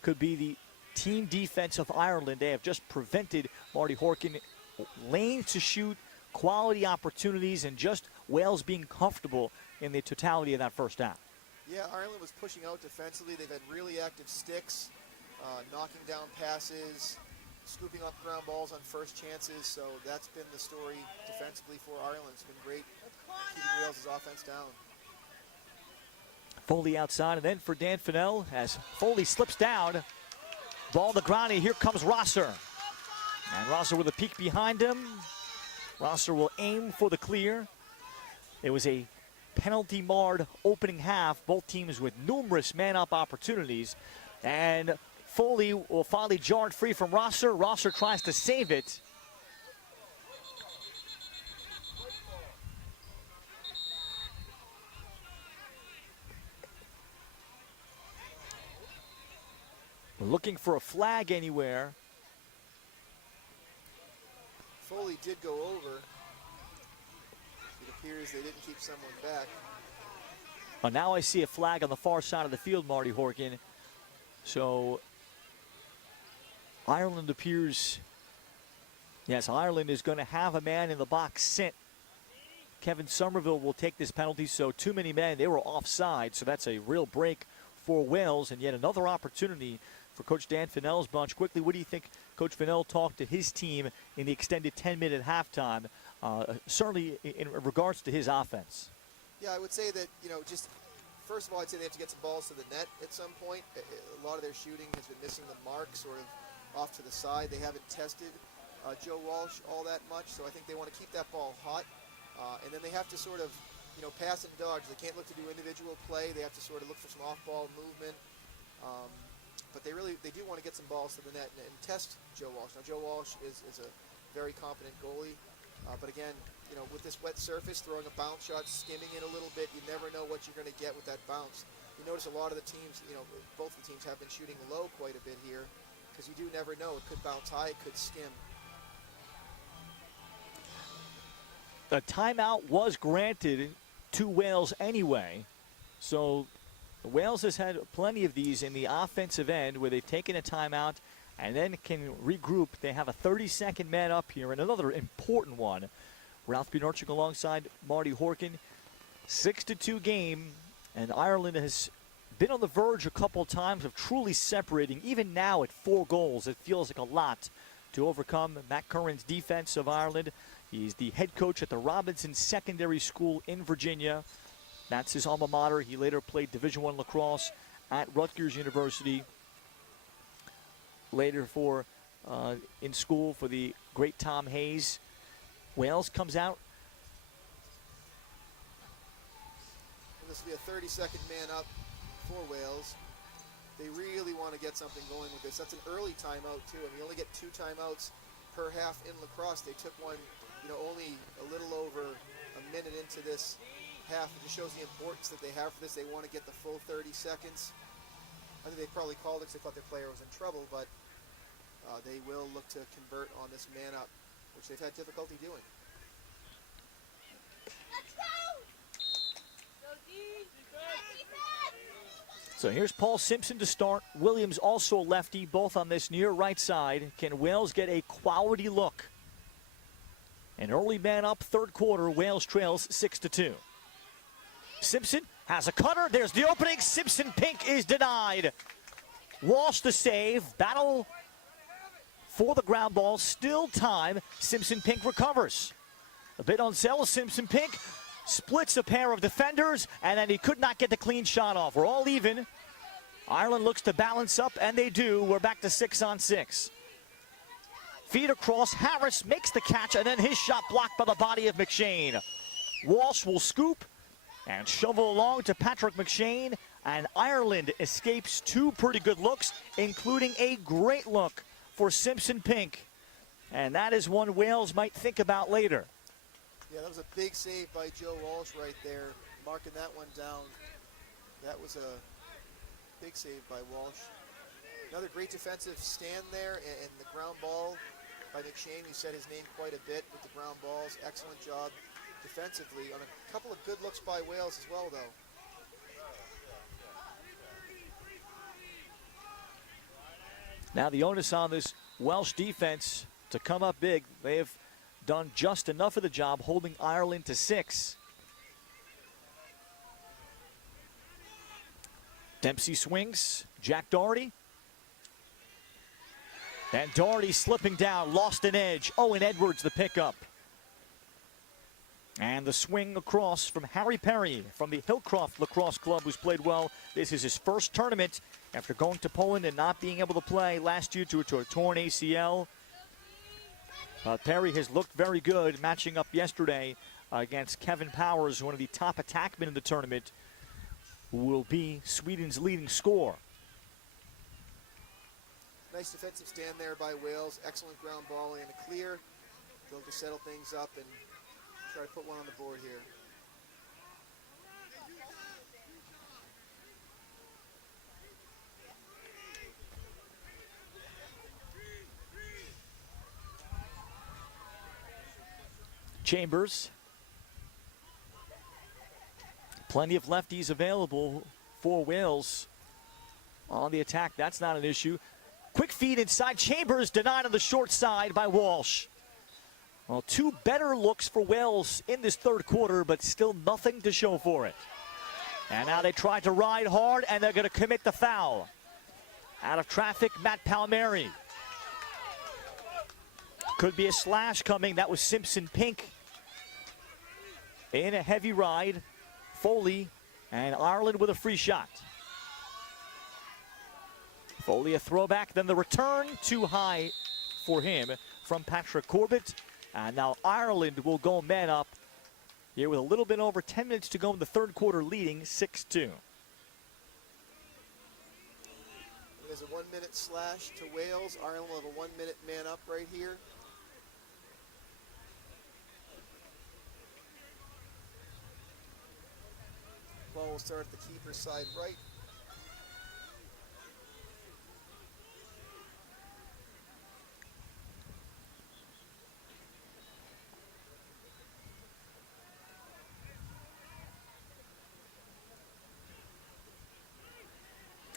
could be the team defense of Ireland. They have just prevented Marty Horkin lanes to shoot, quality opportunities, and just Wales being comfortable in the totality of that first half. Yeah, Ireland was pushing out defensively. They've had really active sticks, knocking down passes, scooping up ground balls on first chances. So that's been the story defensively for Ireland. It's been great keeping Wales' offense down. Foley outside, and then for Dan Fennell as Foley slips down. Ball on the ground, and here comes Rosser. And Rosser with a peek behind him. Rosser will aim for the clear. It was a penalty-marred opening half. Both teams with numerous man-up opportunities. And Foley will finally jar it free from Rosser. Rosser tries to save it. Looking for a flag anywhere. Foley did go over. It appears they didn't keep someone back. Well, now I see a flag on the far side of the field, Marty Horkin. So Ireland appears, yes, Ireland is going to have a man in the box sent. Kevin Somerville will take this penalty, so too many men. They were offside, so that's a real break for Wales, and yet another opportunity for Coach Dan Fennell's bunch. Quickly, what do you think Coach Fennell talked to his team in the extended 10-minute halftime, certainly in regards to his offense? Yeah, I would say that, just first of all, I'd say they have to get some balls to the net at some point. A lot of their shooting has been missing the mark, sort of off to the side. They haven't tested Joe Walsh all that much, so I think they want to keep that ball hot. And then they have to sort of, pass and dodge. They can't look to do individual play. They have to sort of look for some off-ball movement. But they do want to get some balls to the net and test Joe Walsh. Now, Joe Walsh is a very competent goalie. But again, with this wet surface, throwing a bounce shot, skimming it a little bit, you never know what you're going to get with that bounce. You notice a lot of the teams, both the teams have been shooting low quite a bit here because you do never know. It could bounce high, it could skim. The timeout was granted to Wales anyway. So Wales has had plenty of these in the offensive end where they've taken a timeout and then can regroup. They have a 30-second man up here, and another important one. Ralph Bjornchuk alongside Marty Horkin. 6-2 game, and Ireland has been on the verge a couple times of truly separating. Even now at 4 goals, it feels like a lot to overcome Matt Curran's defense of Ireland. He's the head coach at the Robinson Secondary School in Virginia. That's his alma mater. He later played Division I lacrosse at Rutgers University. Later in school for the great Tom Hayes. Wales comes out. This will be a 30-second man up for Wales. They really want to get something going with this. That's an early timeout, too. I mean, you only get 2 timeouts per half in lacrosse. They took one, only a little over a minute into this half. It just shows the importance that they have for this. They want to get the full 30 seconds. I think they probably called it because they thought their player was in trouble, but they will look to convert on this man up, which they've had difficulty doing. So here's Paul Simpson to start. Williams also a lefty, both on this near right side. Can Wales get a quality look? An early man up, third quarter. Wales trails 6-2. Simpson has a cutter. There's the opening. Simpson Pink is denied. Walsh the save. Battle for the ground ball. Still time. Simpson Pink recovers. A bit on sale. Simpson Pink splits a pair of defenders, and then he could not get the clean shot off. We're all even. Ireland looks to balance up, and they do. We're back to 6-on-6. Feed across, Harris makes the catch, and then his shot blocked by the body of McShane. Walsh will scoop and shovel along to Patrick McShane, and Ireland escapes two pretty good looks, including a great look for Simpson Pink. And that is one Wales might think about later. Yeah, that was a big save by Joe Walsh right there, marking that one down. That was a big save by Walsh. Another great defensive stand there, and the ground ball by McShane, who said his name quite a bit with the ground balls. Excellent job defensively on a couple of good looks by Wales as well, though. Now the onus on this Welsh defense to come up big. They have done just enough of the job holding Ireland to 6. Dempsey swings, Jack Doherty. And Doherty slipping down, lost an edge. Owen Edwards the pickup. And the swing across from Harry Perry from the Hillcroft Lacrosse Club, who's played well. This is his first tournament after going to Poland and not being able to play last year due to a torn ACL. Perry has looked very good, matching up yesterday against Kevin Powers, one of the top attackmen in the tournament, who will be Sweden's leading scorer. Nice defensive stand there by Wales. Excellent ground ball and a clear. They'll just settle things up and try to put one on the board here. Chambers. Plenty of lefties available for Wales on the attack. That's not an issue. Quick feed inside. Chambers denied on the short side by Walsh. Well, two better looks for Wales in this third quarter, but still nothing to show for it. And now they try to ride hard, and they're going to commit the foul. Out of traffic, Matt Palmieri. Could be a slash coming. That was Simpson Pink. In a heavy ride, Foley and Ireland with a free shot. Foley a throwback, then the return too high for him from Patrick Corbett. And now Ireland will go man up here with a little bit over 10 minutes to go in the third quarter, leading 6-2. There's a 1 minute slash to Wales. Ireland will have a 1 minute man up right here. Ball will start at the keeper's side right.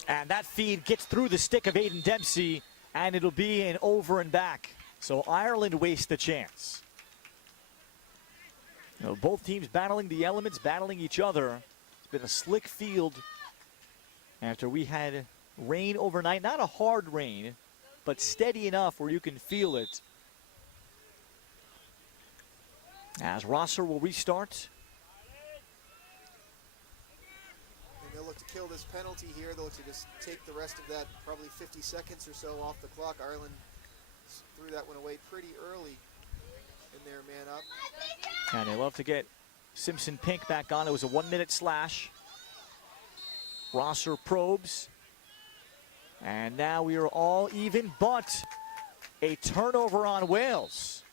And that feed gets through the stick of Aiden Dempsey, and it'll be an over and back. So Ireland wastes the chance. You know, both teams battling the elements, battling each other. It's been a slick field after we had rain overnight. Not a hard rain, but steady enough where you can feel it. As Rosser will restart. They'll look to kill this penalty here. They'll look to just take the rest of that, probably 50 seconds or so off the clock. Ireland threw that one away pretty early in their man up. And they love to get Simpson Pink back on. It was a 1 minute slash. Rosser probes. And now we are all even, but a turnover on Wales.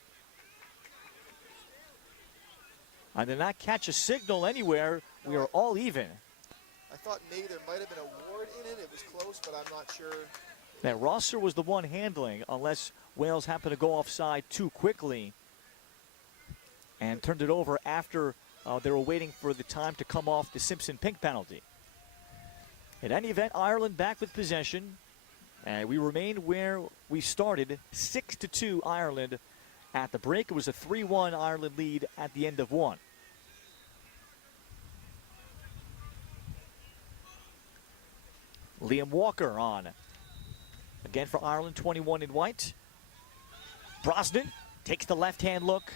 I did not catch a signal anywhere. We are all even. I thought maybe there might have been a ward in it. It was close, but I'm not sure. Now, Rosser was the one handling, unless Wales happened to go offside too quickly and turned it over after they were waiting for the time to come off the Simpson Pink penalty. In any event, Ireland back with possession, and we remain where we started, 6-2 Ireland at the break. It was a 3-1 Ireland lead at the end of one. Liam Walker on. Again for Ireland, 21 in white. Brosnan takes the left-hand look.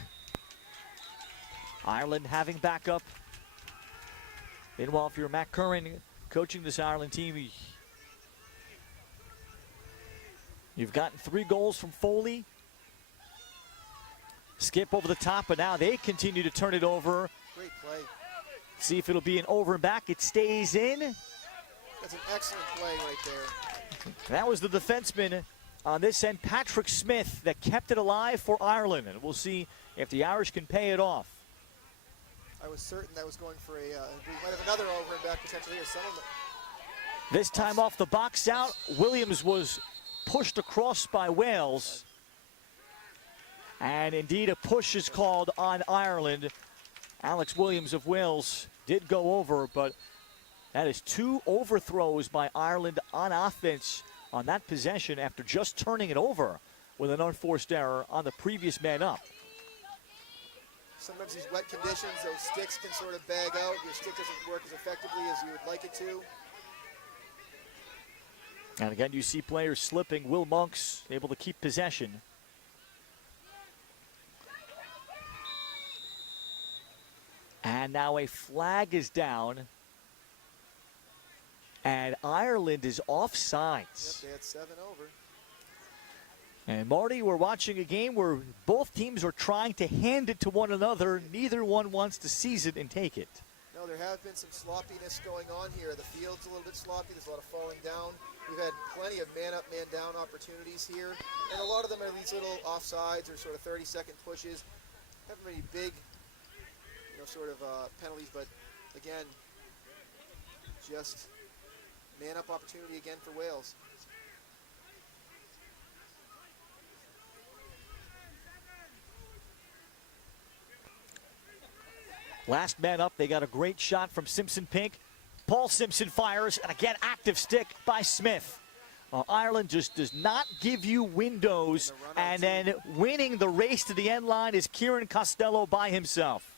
Ireland having backup. Meanwhile, if you're Matt Curran coaching this Ireland team, you've gotten 3 goals from Foley. Skip over the top, but now they continue to turn it over. Great play. See if it'll be an over and back. It stays in. That's an excellent play right there. That was the defenseman on this end, Patrick Smith, that kept it alive for Ireland. And we'll see if the Irish can pay it off. I was certain that was going for we might have another over and back potentially here. Some of them. This time off the box out, Williams was pushed across by Wales. And indeed, a push is called on Ireland. Alex Williams of Wales did go over, but that is 2 overthrows by Ireland on offense on that possession after just turning it over with an unforced error on the previous man up. Sometimes these wet conditions, those sticks can sort of bag out. Your stick doesn't work as effectively as you would like it to. And again, you see players slipping. Will Monks able to keep possession. And now a flag is down. And Ireland is offsides. Yep, they had 7 over. And Marty, we're watching a game where both teams are trying to hand it to one another. Neither one wants to seize it and take it. No, there have been some sloppiness going on here. The field's a little bit sloppy. There's a lot of falling down. We've had plenty of man-up, man-down opportunities here. And a lot of them are these little offsides or sort of 30-second pushes. Haven't really big, sort of penalties, but again, just man-up opportunity again for Wales. Last man up, they got a great shot from Simpson Pink. Paul Simpson fires, and again, active stick by Smith. Ireland just does not give you windows, and then winning the race to the end line is Kieran Costello by himself.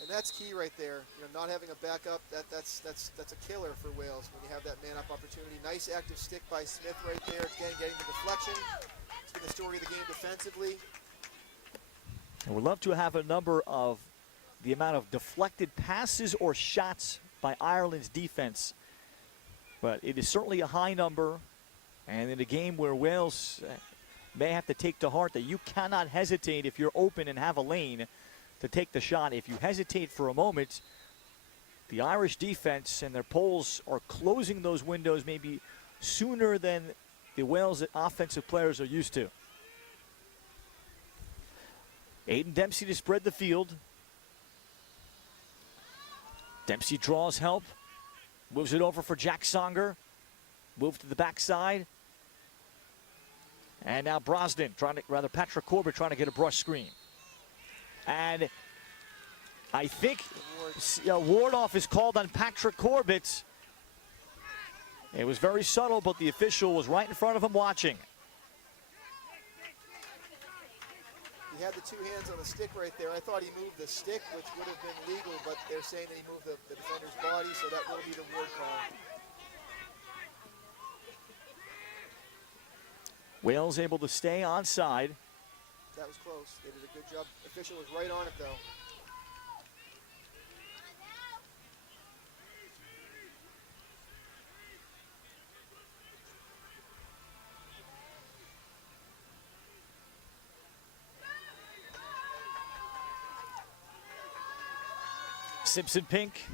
And that's key right there. Not having a backup, that's a killer for Wales when you have that man-up opportunity. Nice active stick by Smith right there. Again, getting the deflection. It's been the story of the game defensively. And we'd love to have a number of the amount of deflected passes or shots by Ireland's defense. But it is certainly a high number. And in a game where Wales may have to take to heart that you cannot hesitate if you're open and have a lane to take the shot. If you hesitate for a moment, the Irish defense and their poles are closing those windows maybe sooner than the Wales offensive players are used to. Aiden Dempsey to spread the field. Dempsey draws help, moves it over for Jack Songer. Move to the backside. And now Brosnan Patrick Corbett trying to get a brush screen. And I think ward-off is called on Patrick Corbett. It was very subtle, but the official was right in front of him watching. He had the 2 hands on the stick right there. I thought he moved the stick, which would have been legal, but they're saying that he moved the defender's body, so that will be the ward call. Wales able to stay onside. That was close. They did a good job. Official was right on it, though. Simpson Pink.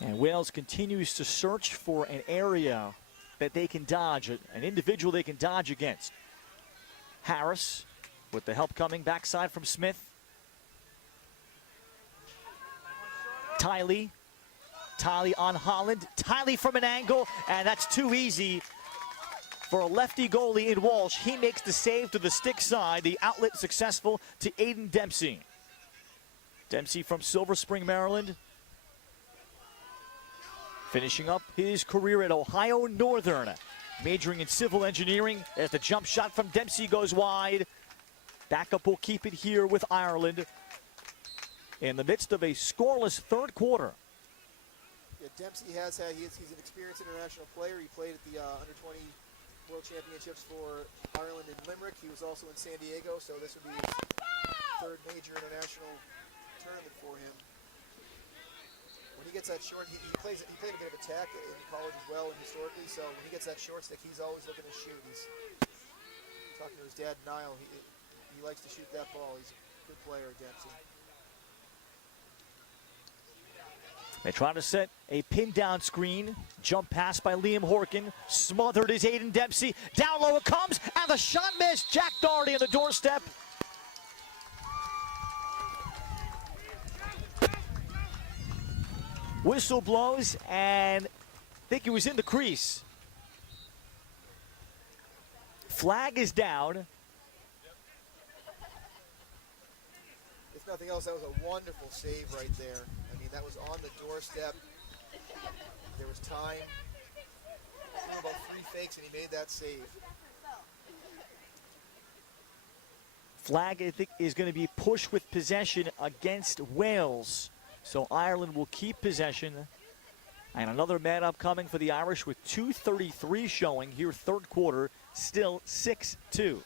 And Wales continues to search for an area that they can dodge, an individual they can dodge against. Harris with the help coming backside from Smith. Tiley on Holland. Tiley from an angle, and that's too easy for a lefty goalie in Walsh. He makes the save to the stick side. The outlet successful to Aiden Dempsey. Dempsey from Silver Spring, Maryland. Finishing up his career at Ohio Northern, majoring in civil engineering as the jump shot from Dempsey goes wide. Backup will keep it here with Ireland in the midst of a scoreless third quarter. Yeah, Dempsey he's an experienced international player. He played at the under-20 World World Championships for Ireland in Limerick. He was also in San Diego, so this would be his third major international tournament for him. When he gets that short, he played a bit of attack in college as well, and historically, so when he gets that short stick, he's always looking to shoot. He's talking to his dad, Niall. He likes to shoot that ball. He's a good player, Dempsey. They try to set a pin down screen. Jump pass by Liam Horkin. Smothered is Aiden Dempsey. Down low it comes, and the shot missed. Jack Doherty on the doorstep. Whistle blows, and I think he was in the crease. Flag is down. If nothing else, that was a wonderful save right there. I mean, that was on the doorstep. There was time. Threw about 3 fakes, and he made that save. Flag, I think, is going to be pushed with possession against Wales. So Ireland will keep possession. And another man up coming for the Irish with 2:33 showing here, third quarter, still 6-2.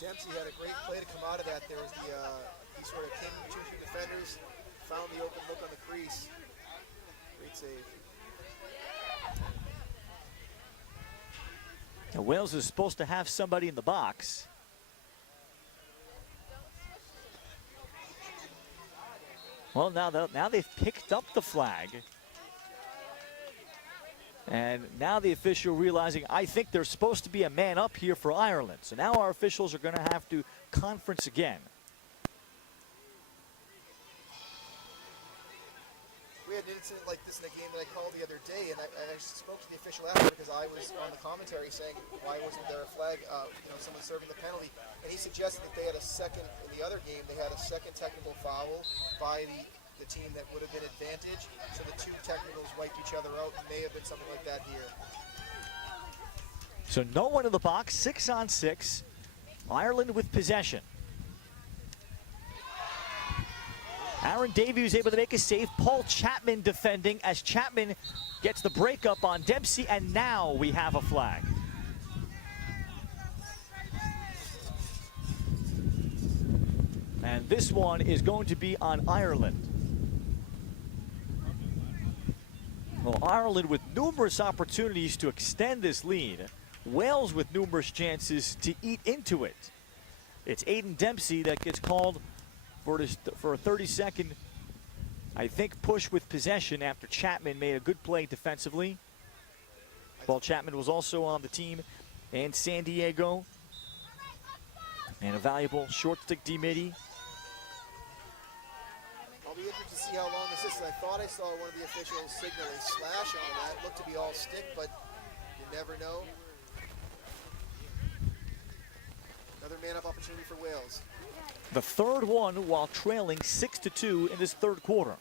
Dempsey had a great play to come out of that. There was he sort of came between 2 defenders, found the open look on the crease. Great save. Now Wales is supposed to have somebody in the box. Well, now they've picked up the flag. And now the official realizing, I think there's supposed to be a man up here for Ireland. So now our officials are going to have to conference again. We had an incident like this in a game that I called the other day, and I spoke to the official after because I was on the commentary saying, why wasn't there a flag, someone serving the penalty? And he suggested that they had a second, in the other game, they had a second technical foul by the team that would have been advantage. So the 2 technicals wiped each other out. It may have been something like that here. So no one in the box, 6-on-6. Ireland with possession. Aaron Davey was able to make a save. Paul Chapman defending as Chapman gets the breakup on Dempsey, and now we have a flag. And this one is going to be on Ireland. Well, Ireland with numerous opportunities to extend this lead. Wales with numerous chances to eat into it. It's Aiden Dempsey that gets called for a 30-second, I think, push with possession after Chapman made a good play defensively. Paul Chapman was also on the team in San Diego. And a valuable short stick D-midi. I'll be interested to see how long this is. I thought I saw one of the officials signal a slash on that. It looked to be all stick, but you never know. Another man-up opportunity for Wales. The third one while trailing 6-2 in this third quarter.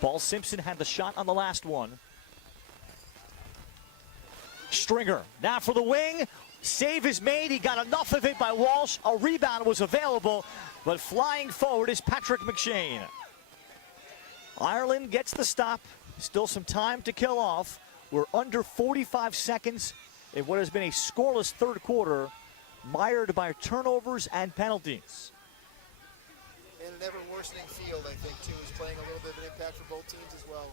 Paul Simpson had the shot on the last one. Stringer now for the wing. Save is made. He got enough of it by Walsh. A rebound was available, but flying forward is Patrick McShane. Ireland gets the stop. Still some time to kill off. We're under 45 seconds in what has been a scoreless third quarter, mired by turnovers and penalties. And an ever-worsening field, I think, too, is playing a little bit of an impact for both teams as well.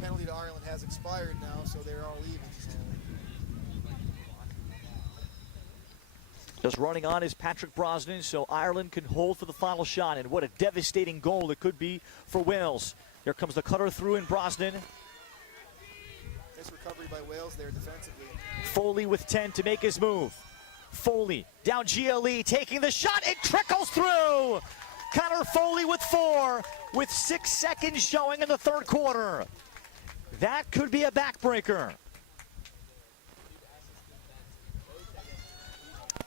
Penalty to Ireland has expired now, so they're all even. Just running on is Patrick Brosnan, so Ireland can hold for the final shot. And what a devastating goal it could be for Wales. Here comes the cutter through in Brosnan. Nice recovery by Wales there defensively. Foley with 10 to make his move. Foley down GLE, taking the shot. It trickles through. Connor Foley with 4, with 6 seconds showing in the third quarter. That could be a backbreaker.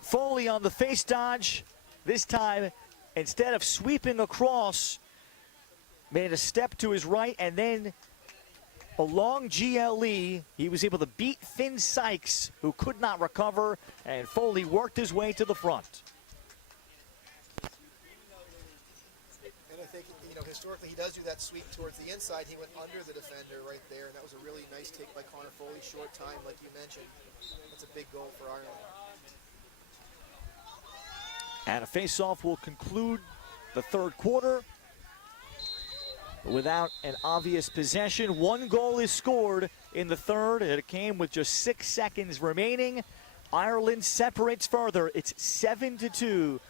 Foley on the face dodge. This time, instead of sweeping across, made a step to his right, and then along GLE, he was able to beat Finn Sykes, who could not recover, and Foley worked his way to the front. And I think, you know, historically he does do that sweep towards the inside. He went under the defender right there, and that was a really nice take by Connor Foley. Short time, like you mentioned. That's a big goal for Ireland. And a face-off will conclude the third quarter without an obvious possession. One goal is scored in the third, and it came with just 6 seconds remaining. Ireland separates further. It's 7-2.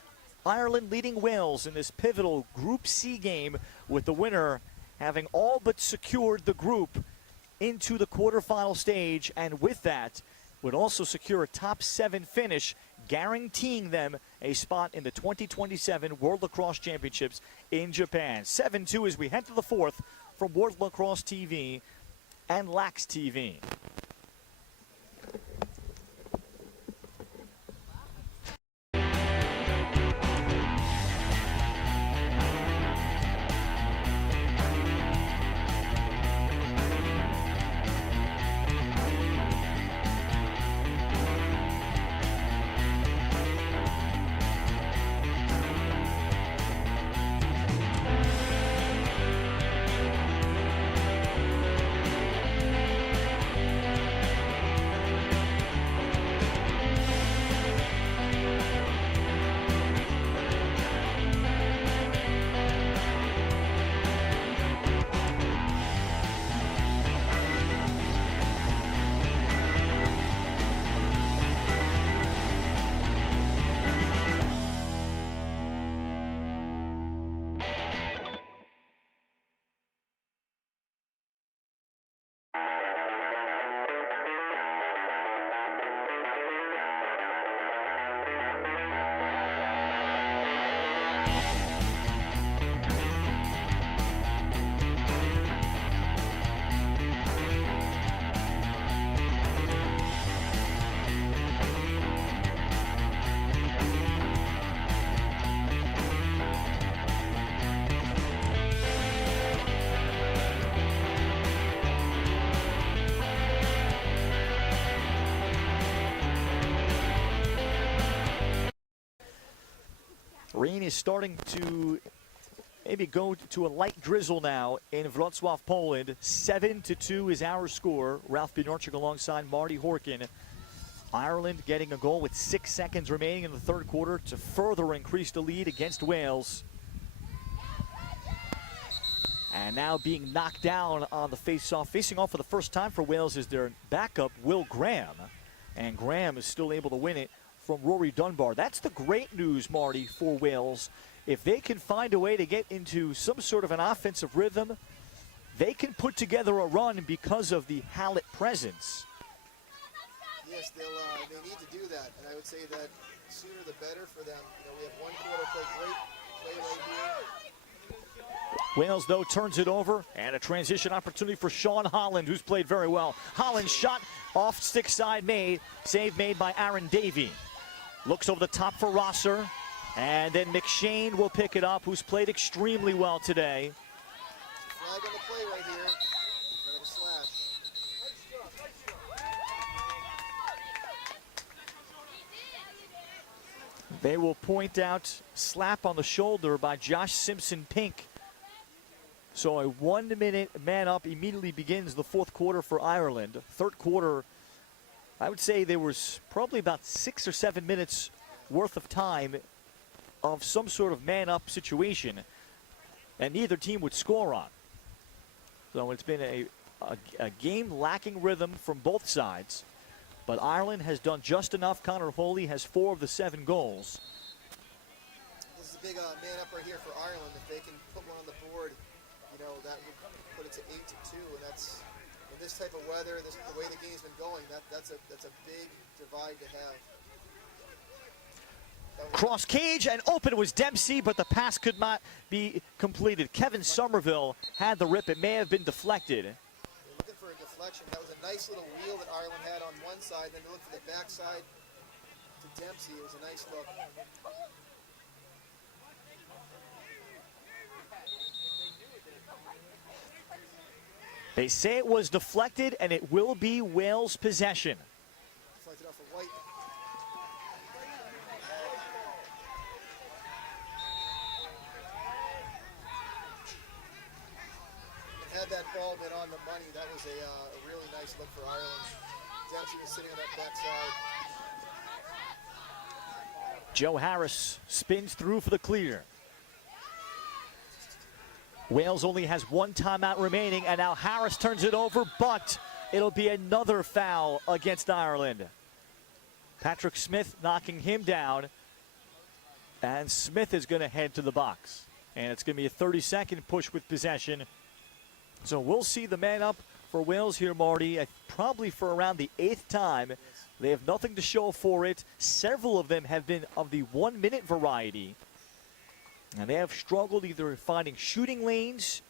Ireland leading Wales in this pivotal Group C game, with the winner having all but secured the group into the quarterfinal stage, and with that would also secure a top 7 finish, guaranteeing them a spot in the 2027 World Lacrosse Championships in Japan. 7-2 as we head to the fourth from World Lacrosse TV and Lax TV. Rain is starting to maybe go to a light drizzle now in Wroclaw, Poland. 7-2 is our score. Ralph Bjornchik alongside Marty Horkin. Ireland getting a goal with 6 seconds remaining in the third quarter to further increase the lead against Wales. And now being knocked down on the face-off. Facing off for the first time for Wales is their backup, Will Graham. And Graham is still able to win it from Rory Dunbar. That's the great news, Marty, for Wales. If they can find a way to get into some sort of an offensive rhythm, they can put together a run because of the Hallett presence. Yes, they need to do that, and I would say that sooner the better for them. You know, we have one quarter play, great play right here. Wales, though, turns it over, and a transition opportunity for Sean Holland, who's played very well. Holland's shot off stick side made, save made by Aaron Davey. Looks over the top for Rosser, and then McShane will pick it up, who's played extremely well today. Flag on the play right here. Got a slash. They will point out slap on the shoulder by Josh Simpson-Pink. So a 1-minute man up immediately begins the fourth quarter for Ireland. Third quarter, I would say there was probably about 6 or 7 minutes worth of time of some sort of man up situation, and neither team would score on. So it's been a game lacking rhythm from both sides, but Ireland has done just enough. Connor Foley has 4 of the 7 goals. This is a big man up right here for Ireland. If they can put one on the board, you know, that would put it to 8-2, and that's, in this type of weather, the way the game's been going, that's a big divide to have. Cross cage and open was Dempsey, but the pass could not be completed. Kevin Somerville had the rip. It may have been deflected. They're looking for a deflection. That was a nice little wheel that Ireland had on one side, then they looked for the backside to Dempsey. It was a nice look. They say it was deflected, and it will be Wales possession. Deflected off of White. And had that ball been on the money, that was a really nice look for Ireland. Dempsey was sitting on that backside. Joe Harris spins through for the clear. Wales only has one timeout remaining, and now Harris turns it over, but it'll be another foul against Ireland. Patrick Smith knocking him down, and Smith is going to head to the box. And it's going to be a 30-second push with possession. So we'll see the man up for Wales here, Marty, probably for around the 8th time. They have nothing to show for it. Several of them have been of the 1-minute variety. And they have struggled either finding shooting lanes.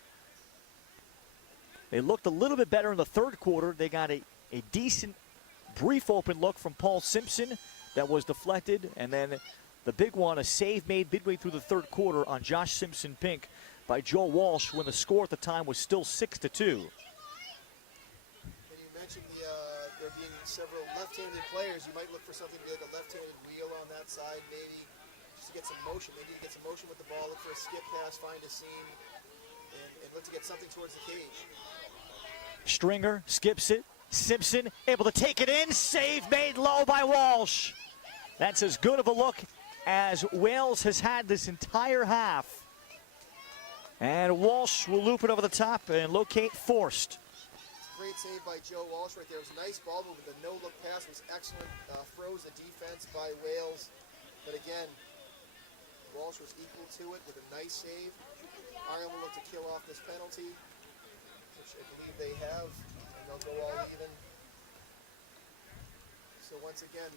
They looked a little bit better in the third quarter. They got a decent, brief open look from Paul Simpson that was deflected. And then the big one, a save made midway through the third quarter on Josh Simpson-Pink by Joe Walsh when the score at the time was still 6-2. And you mentioned there being several left-handed players. You might look for something to be like a left-handed wheel on that side, maybe. To get some motion. Maybe to get some motion with the ball, look for a skip pass, find a seam, and look to get something towards the cage. Stringer skips it. Simpson able to take it in. Save made low by Walsh. That's as good of a look as Wales has had this entire half. And Walsh will loop it over the top and locate Forst. Great save by Joe Walsh right there. It was a nice ball move, but the no-look pass was excellent. Froze the defense by Wales. But again, Walsh was equal to it with a nice save. Ireland will look to kill off this penalty, which I believe they have, and they'll go all even. So once again,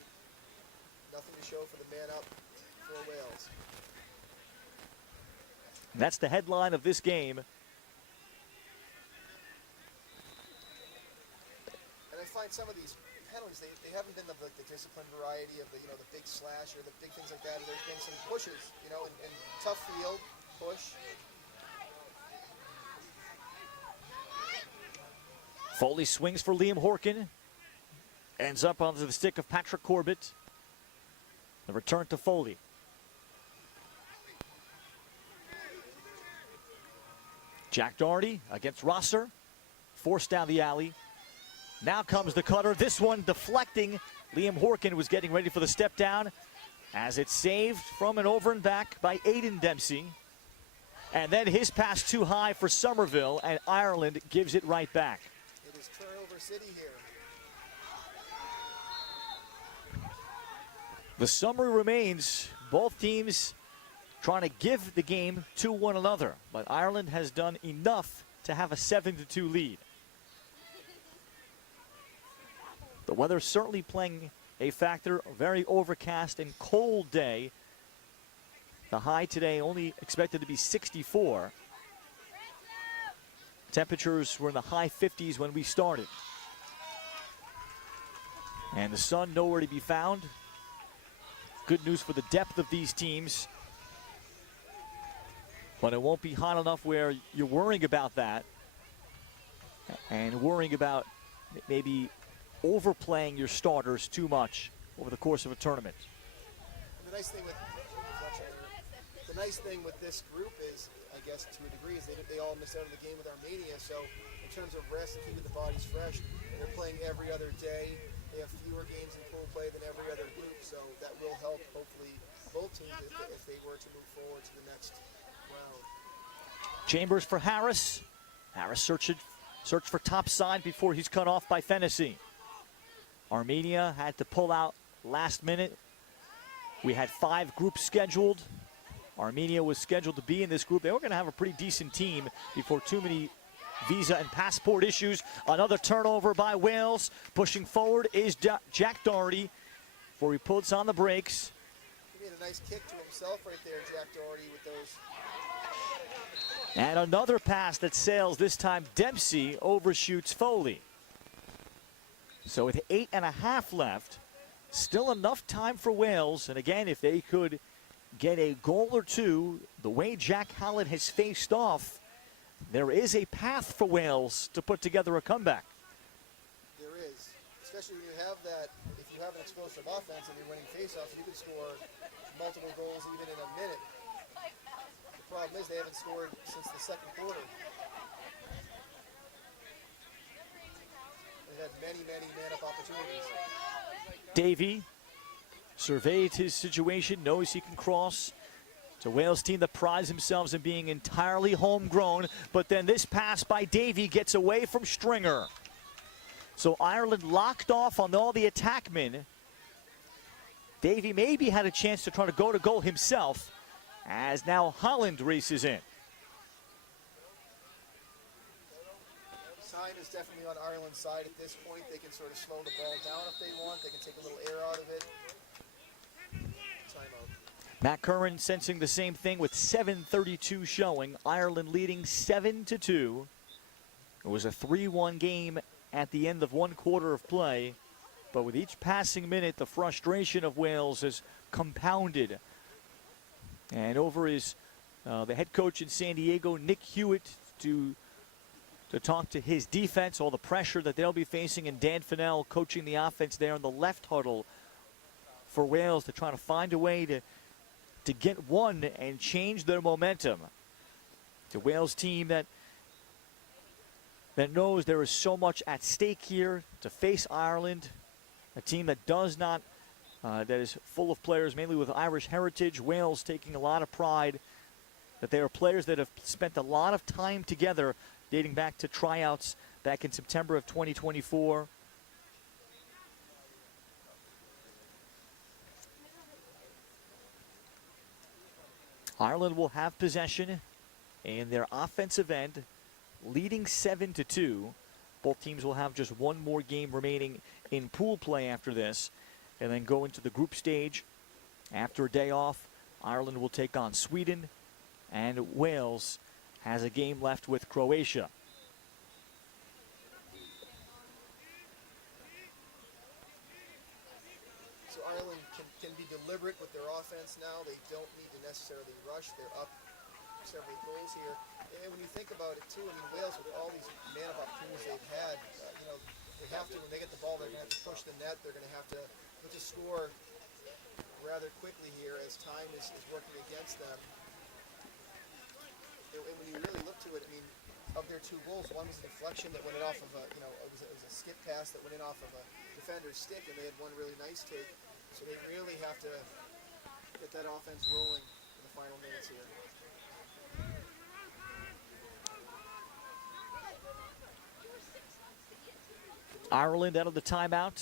nothing to show for the man up for Wales. And that's the headline of this game. And I find some of these penalties, they haven't been the discipline variety of the big slash or the big things like that. There's been some pushes, and tough field push. Foley swings for Liam Horkin. Ends up onto the stick of Patrick Corbett. The return to Foley. Jack Doherty against Rosser. Forced down the alley. Now comes the cutter. This one deflecting. Liam Horkin was getting ready for the step down as it's saved from an over and back by Aiden Dempsey. And then his pass too high for Somerville, and Ireland gives it right back. It is turnover city here. The summary remains, both teams trying to give the game to one another, but Ireland has done enough to have a 7-2 lead. The weather certainly playing a factor. A very overcast and cold day. The high today only expected to be 64. Temperatures were in the high 50s when we started. And the sun nowhere to be found. Good news for the depth of these teams. But it won't be hot enough where you're worrying about that. And worrying about maybe overplaying your starters too much over the course of a tournament. And the nice thing with this group is, I guess to a degree, is they all missed out on the game with Armenia. So in terms of rest and keeping the bodies fresh, they're playing every other day. They have fewer games in pool play than every other group, so that will help hopefully both teams if they were to move forward to the next round. Chambers for Harris. Harris search for top side before he's cut off by Fennessy. Armenia had to pull out last minute. We had 5 groups scheduled. Armenia was scheduled to be in this group. They were going to have a pretty decent team before too many visa and passport issues. Another turnover by Wales. Pushing forward is Jack Doherty before he puts on the brakes. He made a nice kick to himself right there, Jack Doherty, with those. And another pass that sails. This time Dempsey overshoots Foley. So with 8.5 left, still enough time for Wales. And again, if they could get a goal or two, the way Jack Hallett has faced off there is a path for Wales to put together a comeback. There is, especially when you have that. If you have an explosive offense and you're winning faceoffs, you can score multiple goals even in a minute. The problem is they haven't scored since the second quarter. They've had many man-up opportunities. Davey surveyed his situation, knows he can cross. It's a Wales team that prides themselves in being entirely homegrown, but then this pass by Davey gets away from Stringer. So Ireland locked off on all the attackmen. Davey maybe had a chance to try to go to goal himself, as now Holland races in. Time is definitely on Ireland's side at this point. They can sort of slow the ball down if they want. They can take a little air out of it. Timeout. Matt Curran sensing the same thing with 7:32 showing. Ireland leading 7-2. It was a 3-1 game at the end of one quarter of play. But with each passing minute, the frustration of Wales has compounded. And over is the head coach in San Diego, Nick Hewitt, to talk to his defense, all the pressure that they'll be facing, and Dan Fennell coaching the offense there in the left huddle for Wales to try to find a way to get one and change their momentum. It's a Wales team that knows there is so much at stake here to face Ireland, a team that does not, that is full of players mainly with Irish heritage. Wales taking a lot of pride that they are players that have spent a lot of time together dating back to tryouts back in September of 2024. Ireland will have possession in their offensive end, leading 7-2. Both teams will have just one more game remaining in pool play after this, and then go into the group stage. After a day off, Ireland will take on Sweden, and Wales has a game left with Croatia. So Ireland can be deliberate with their offense now. They don't need to necessarily rush. They're up several goals here. And when you think about it too, I mean, Wales with all these man-up opportunities they've had, they have to, when they get the ball, they're going to have to push the net. They're going to have to score rather quickly here as time is working against them. And when you really look to it, I mean, of their two goals, one was a deflection that went in off of it was a skip pass that went in off of a defender's stick, and they had one really nice take. So they really have to get that offense rolling in the final minutes here. Ireland out of the timeout,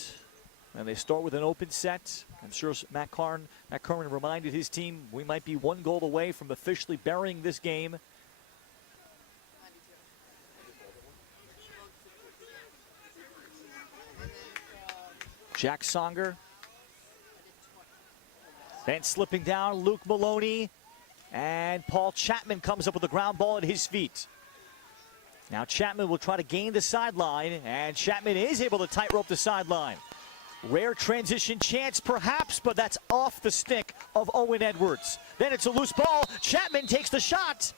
and they start with an open set. I'm sure Matt Curran reminded his team we might be one goal away from officially burying this game. Jack Songer. Then slipping down, Luke Maloney. And Paul Chapman comes up with a ground ball at his feet. Now Chapman will try to gain the sideline, and Chapman is able to tightrope the sideline. Rare transition chance perhaps, but that's off the stick of Owen Edwards. Then it's a loose ball. Chapman takes the shot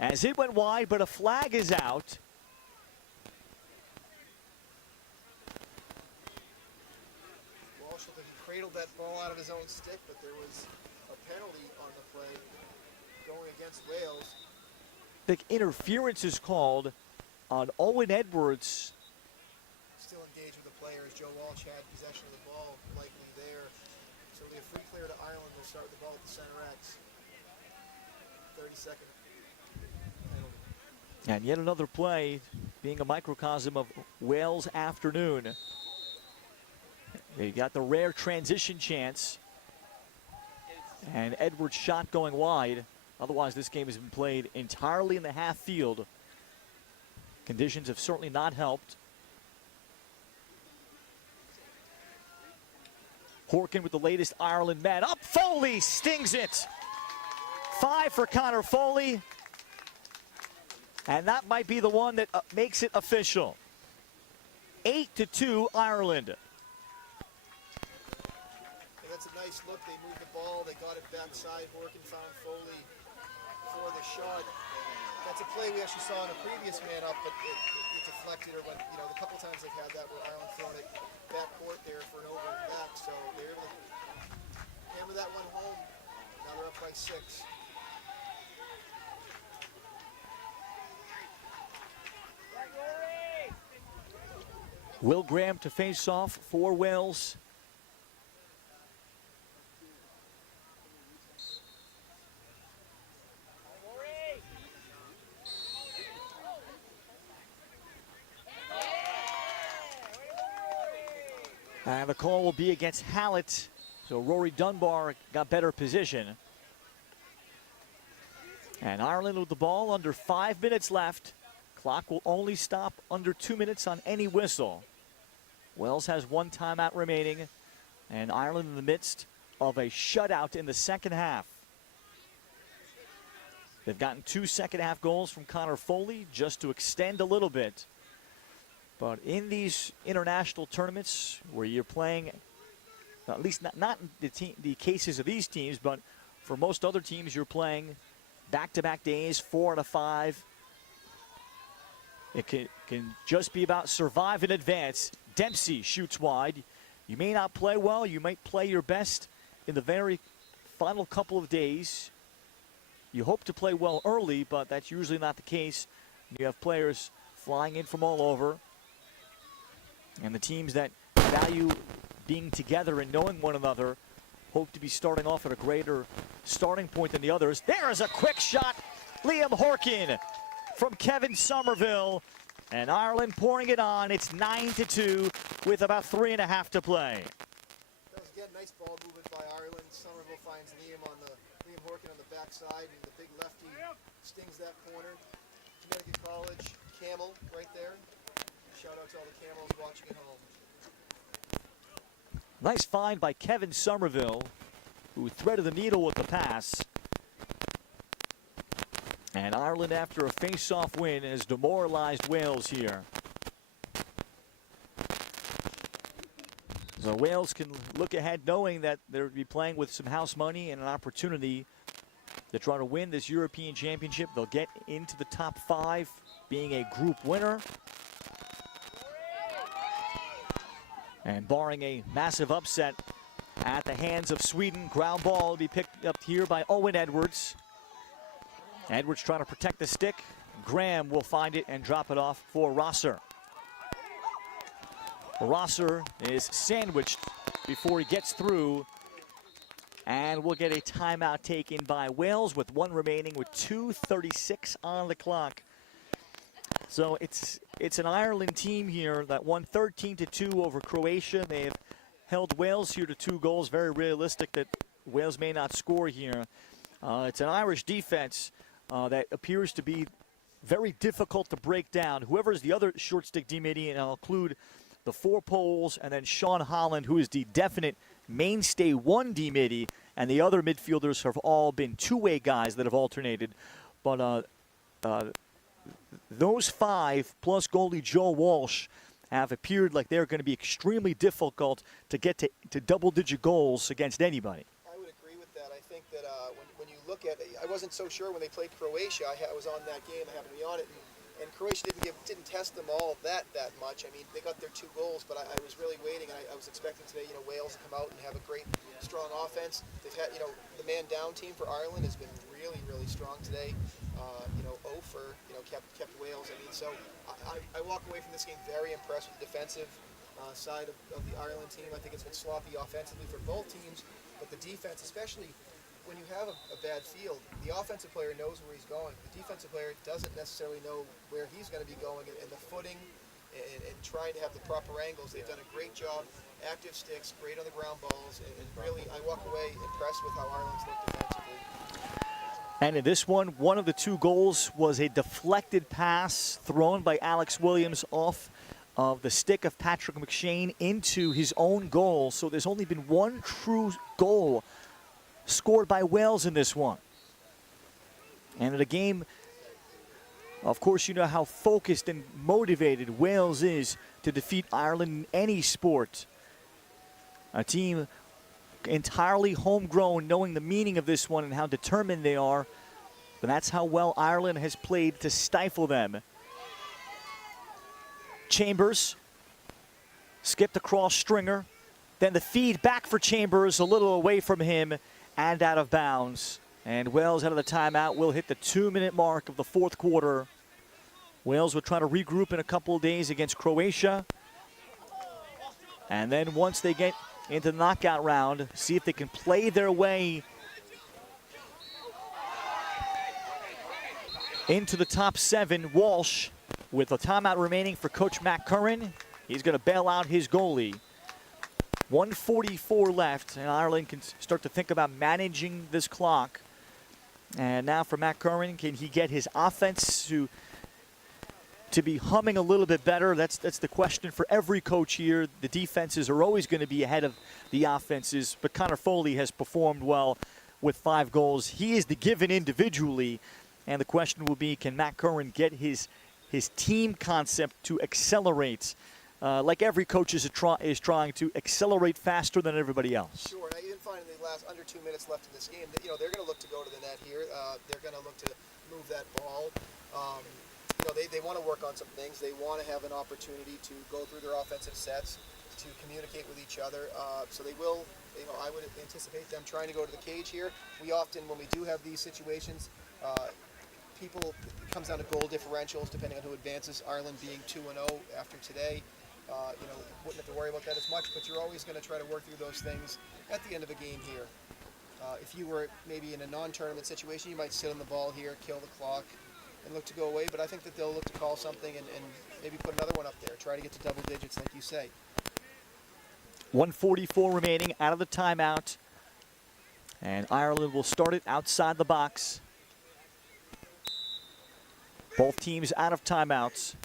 as it went wide, but a flag is out. He cradled that ball out of his own stick, but there was a penalty on the play going against Wales. The interference is called on Owen Edwards. Still engaged with the player as Joe Walsh had possession of the ball, likely there. So it'll be a free clear to Ireland. They'll start with the ball at the center X. 30-second penalty. And yet another play being a microcosm of Wales' afternoon. They got the rare transition chance. And Edwards' shot going wide. Otherwise, this game has been played entirely in the half field. Conditions have certainly not helped. Horkin with the latest Ireland man. Up, Foley stings it. 5 for Connor Foley. And that might be the one that makes it official. 8-2 Ireland. That's a nice look. They moved the ball. They got it backside. Horkin found Foley for the shot. Got It's a play we actually saw in a previous man up, but it deflected, or when, the couple times they've had that where Ireland thrown it back court there for an over and back, so they're able to hammer that one home. Now they're up by 6. Will Graham to face off for Wales. And the call will be against Hallett. So Rory Dunbar got better position. And Ireland with the ball, under 5 minutes left. Clock will only stop under 2 minutes on any whistle. Wales has 1 timeout remaining, and Ireland in the midst of a shutout in the second half. They've gotten 2 second-half goals from Connor Foley just to extend a little bit. But in these international tournaments where you're playing, at least not in the cases of these teams, but for most other teams, you're playing back-to-back days, 4 out of 5. It can just be about survive in advance. Dempsey shoots wide. You may not play well. You might play your best in the very final couple of days. You hope to play well early, but that's usually not the case. You have players flying in from all over. And the teams that value being together and knowing one another hope to be starting off at a greater starting point than the others. There is a quick shot. Liam Horkin from Kevin Somerville. And Ireland pouring it on. It's 9-2 with about 3.5 to play. That was again nice ball movement by Ireland. Somerville finds Liam Horkin on the backside, and the big lefty stings that corner. Connecticut College, Camel right there. Shout out to all the Camels watching at home. Nice find by Kevin Somerville, who threaded the needle with the pass. And Ireland, after a face-off win, has demoralized Wales here. So Wales can look ahead knowing that they'll be playing with some house money and an opportunity to try to win this European Championship. They'll get into the top 5, being a group winner. And barring a massive upset at the hands of Sweden, ground ball will be picked up here by Owen Edwards. Edwards trying to protect the stick. Graham will find it and drop it off for Rosser. Rosser is sandwiched before he gets through. And we'll get a timeout taken by Wales with 1 remaining with 2:36 on the clock. So it's an Ireland team here that won 13-2 over Croatia. They have held Wales here to 2 goals. Very realistic that Wales may not score here. It's an Irish defense that appears to be very difficult to break down. Whoever's the other short stick D-midi, and I'll include the 4 poles and then Sean Holland, who is the definite mainstay 1 D-midi, and the other midfielders have all been 2-way guys that have alternated. But those 5 plus goalie Joe Walsh have appeared like they're going to be extremely difficult to get to double-digit goals against anybody. I would agree with that. I think that when you look at it, I wasn't so sure when they played Croatia. I was on that game. I happened to be on it. And Croatia didn't test them all that much. I mean, they got their 2 goals, but I was really waiting. I was expecting today, Wales to come out and have a great, strong offense. They've had, the man-down team for Ireland has been really, really strong today. Ofer, kept Wales. I mean, so I walk away from this game very impressed with the defensive side of the Ireland team. I think it's been sloppy offensively for both teams, but the defense, especially when you have a bad field, the offensive player knows where he's going. The defensive player doesn't necessarily know where he's going to be going, and the footing and trying to have the proper angles. They've done a great job. Active sticks, great on the ground balls, and really I walk away impressed with how Ireland's looked defensively. And in this one of the 2 goals was a deflected pass thrown by Alex Williams off of the stick of Patrick McShane into his own goal. So there's only been 1 true goal scored by Wales in this one. And in a game, of course, you know how focused and motivated Wales is to defeat Ireland in any sport. A team entirely homegrown, knowing the meaning of this one and how determined they are But that's how well Ireland has played to stifle them. Chambers skipped across Stringer. Then the feed back for Chambers, a little away from him and out of bounds. And Wales out of the timeout will hit the 2-minute mark of the fourth quarter. Wales will try to regroup in a couple of days against Croatia. And then once they get into the knockout round, see if they can play their way into the top 7. Walsh with a timeout remaining for Coach Matt Curran. He's going to bail out his goalie. 1:44 left, and Ireland can start to think about managing this clock. And now for Matt Curran, can he get his offense to be humming a little bit better? That's the question for every coach here. The defenses are always going to be ahead of the offenses, but Connor Foley has performed well with 5 goals. He is the given individually, and the question will be, can Matt Curran get his team concept to accelerate? Like every coach is trying to accelerate faster than everybody else. Sure, and I even find in the last under 2 minutes left in this game that they're going to look to go to the net here. They're going to look to move that ball. They want to work on some things. They want to have an opportunity to go through their offensive sets, to communicate with each other. So they will. I would anticipate them trying to go to the cage here. We often, when we do have these situations, it comes down to goal differentials depending on who advances. Ireland being 2-0 after today. Wouldn't have to worry about that as much, but you're always going to try to work through those things at the end of a game here. If you were maybe in a non-tournament situation, you might sit on the ball here, kill the clock, and look to go away, but I think that they'll look to call something and maybe put another one up there, try to get to double digits like you say. 1:44 remaining out of the timeout, and Ireland will start it outside the box. Both teams out of timeouts.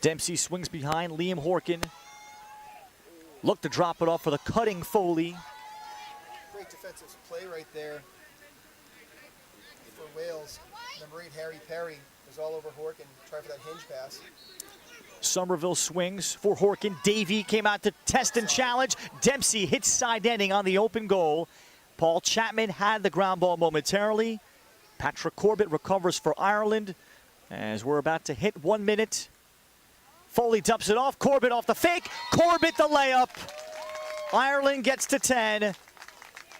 Dempsey swings behind Liam Horkin. Look to drop it off for the cutting Foley. Great defensive play right there for Wales. Number 8, Harry Perry, was all over Horkin. Try for that hinge pass. Somerville swings for Horkin. Davey came out to test and challenge. Dempsey hits side ending on the open goal. Paul Chapman had the ground ball momentarily. Patrick Corbett recovers for Ireland as we're about to hit 1 minute. Foley dumps it off. Corbett off the fake. Corbett the layup. Ireland gets to 10.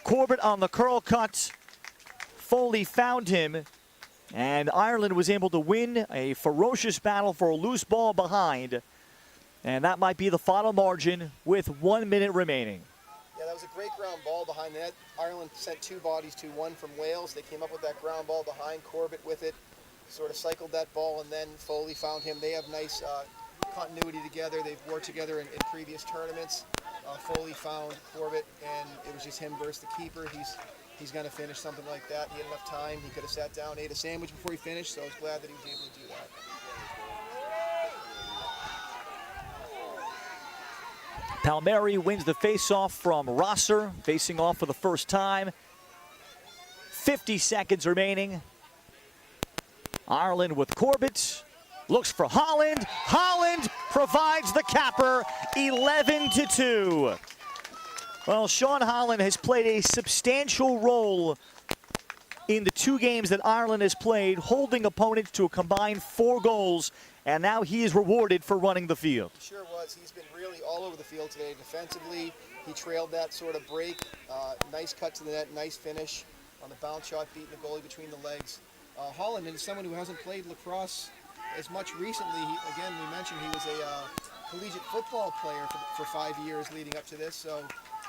Corbett on the curl cut. Foley found him. And Ireland was able to win a ferocious battle for a loose ball behind. And that might be the final margin with 1 minute remaining. Yeah, that was a great ground ball behind the net. Ireland sent 2 bodies to 1 from Wales. They came up with that ground ball behind. Corbett with it. Sort of cycled that ball, and then Foley found him. They have nice continuity together. They've worked together in previous tournaments. Foley found Corbett, and it was just him versus the keeper. He's going to finish something like that. He had enough time. He could have sat down, ate a sandwich before he finished, so I was glad that he was able to do that. Palmieri wins the face-off from Rosser, facing off for the first time. 50 seconds remaining. Ireland with Corbett. Looks for Holland. Holland provides the capper, 11-2. Well, Sean Holland has played a substantial role in the 2 games that Ireland has played, holding opponents to a combined 4 goals, and now he is rewarded for running the field. He sure was. He's been really all over the field today defensively. He trailed that sort of break. Nice cut to the net, nice finish on the bounce shot, beating the goalie between the legs. Holland is someone who hasn't played lacrosse as much recently. Again, we mentioned he was a collegiate football player for 5 years leading up to this, so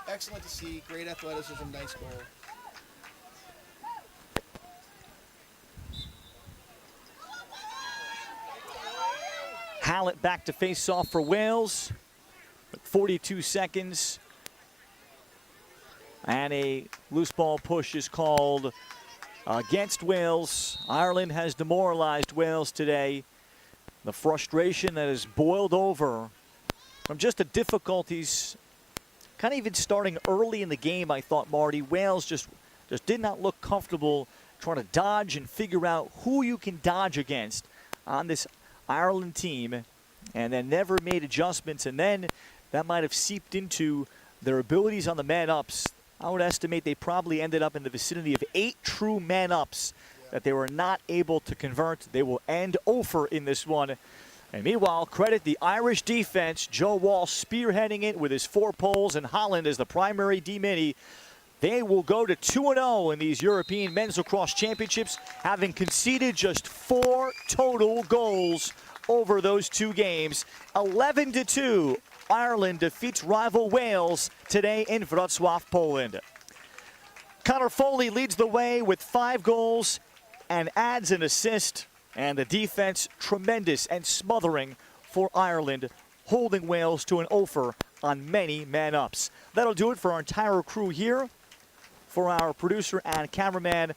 excellent to see. Great athleticism, nice goal. Hallett back to face off for Wales. 42 seconds. And a loose ball push is called against Wales. Ireland has demoralized Wales today. The frustration that has boiled over from just the difficulties, kind of even starting early in the game, I thought, Marty. Wales just did not look comfortable trying to dodge and figure out who you can dodge against on this Ireland team, and then never made adjustments, and then that might have seeped into their abilities on the man-ups, I would estimate they probably ended up in the vicinity of 8 true man-ups that they were not able to convert. They will end over in this one. And meanwhile, credit the Irish defense. Joe Wall spearheading it with his 4 poles and Holland as the primary D-mini. They will go to 2-0 in these European Men's Lacrosse Championships, having conceded just 4 total goals over those 2 games. 11-2, Ireland defeats rival Wales today in Wroclaw, Poland. Connor Foley leads the way with 5 goals and adds an assist. And the defense tremendous and smothering for Ireland, holding Wales to an over on many man-ups. That'll do it for our entire crew here. For our producer and cameraman,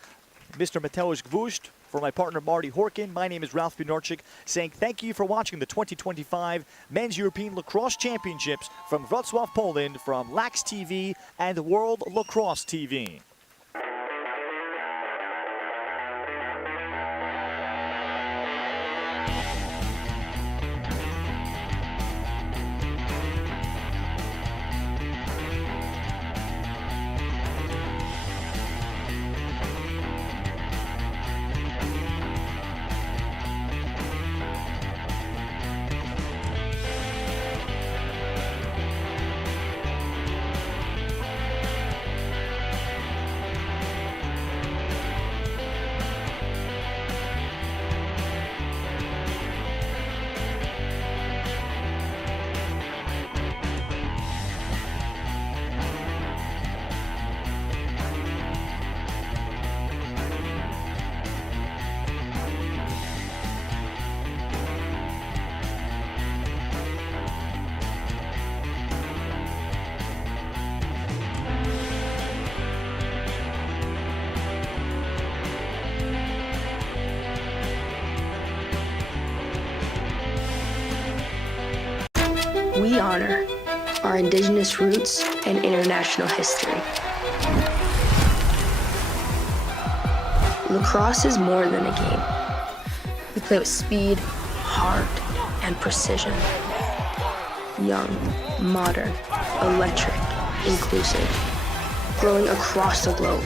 Mr. Mateusz Gwóźdź, for my partner Marty Horkin, my name is Ralph Binarczyk, saying thank you for watching the 2025 Men's European Lacrosse Championships from Wrocław, Poland, from Lax TV and World Lacrosse TV. We honor our indigenous roots and international history. Lacrosse is more than a game. We play with speed, heart, and precision. Young, modern, electric, inclusive, growing across the globe.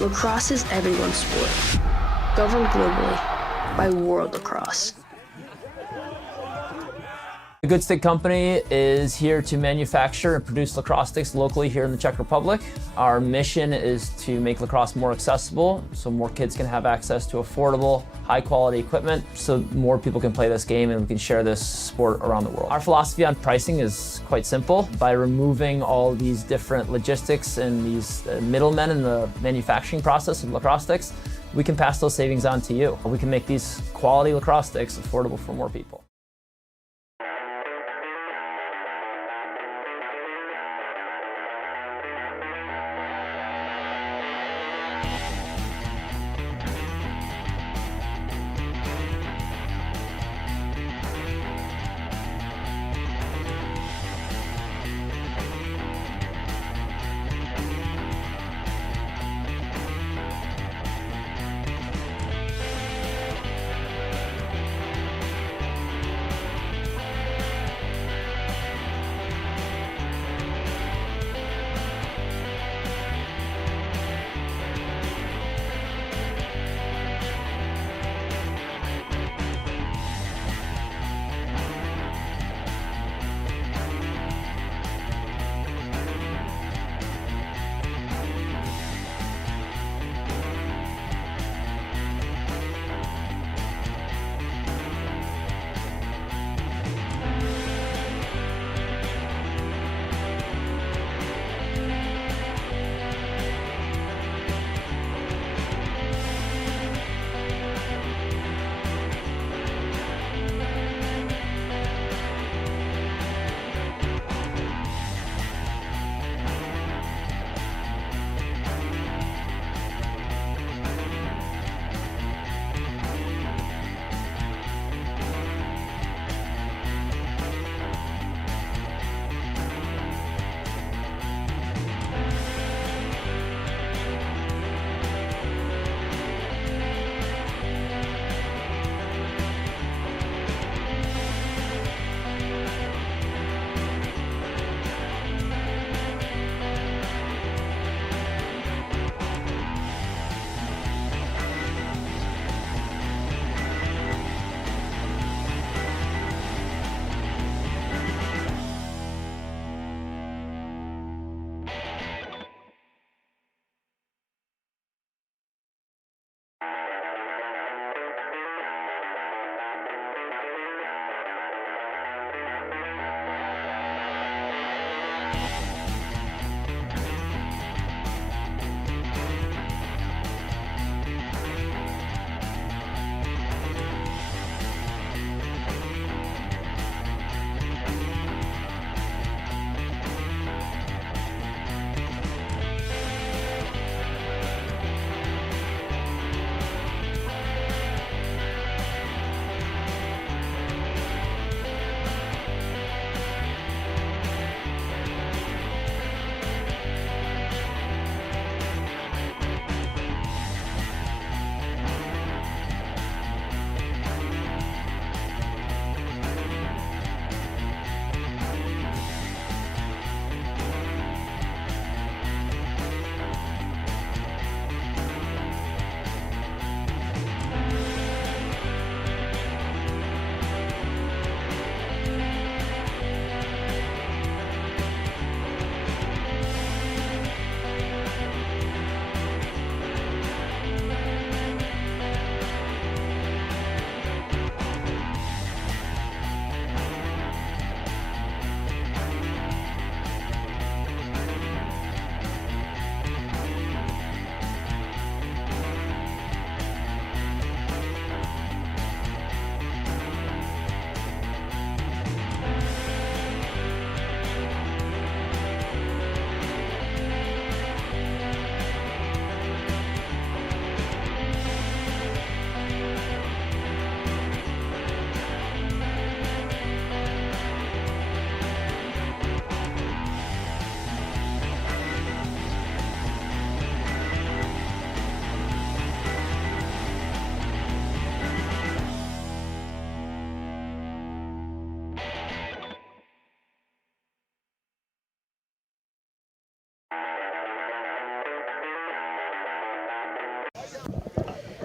Lacrosse is everyone's sport, governed globally by World Lacrosse. The Good Stick Company is here to manufacture and produce lacrosse sticks locally here in the Czech Republic. Our mission is to make lacrosse more accessible so more kids can have access to affordable, high-quality equipment so more people can play this game and we can share this sport around the world. Our philosophy on pricing is quite simple. By removing all these different logistics and these middlemen in the manufacturing process of lacrosse sticks, we can pass those savings on to you. We can make these quality lacrosse sticks affordable for more people.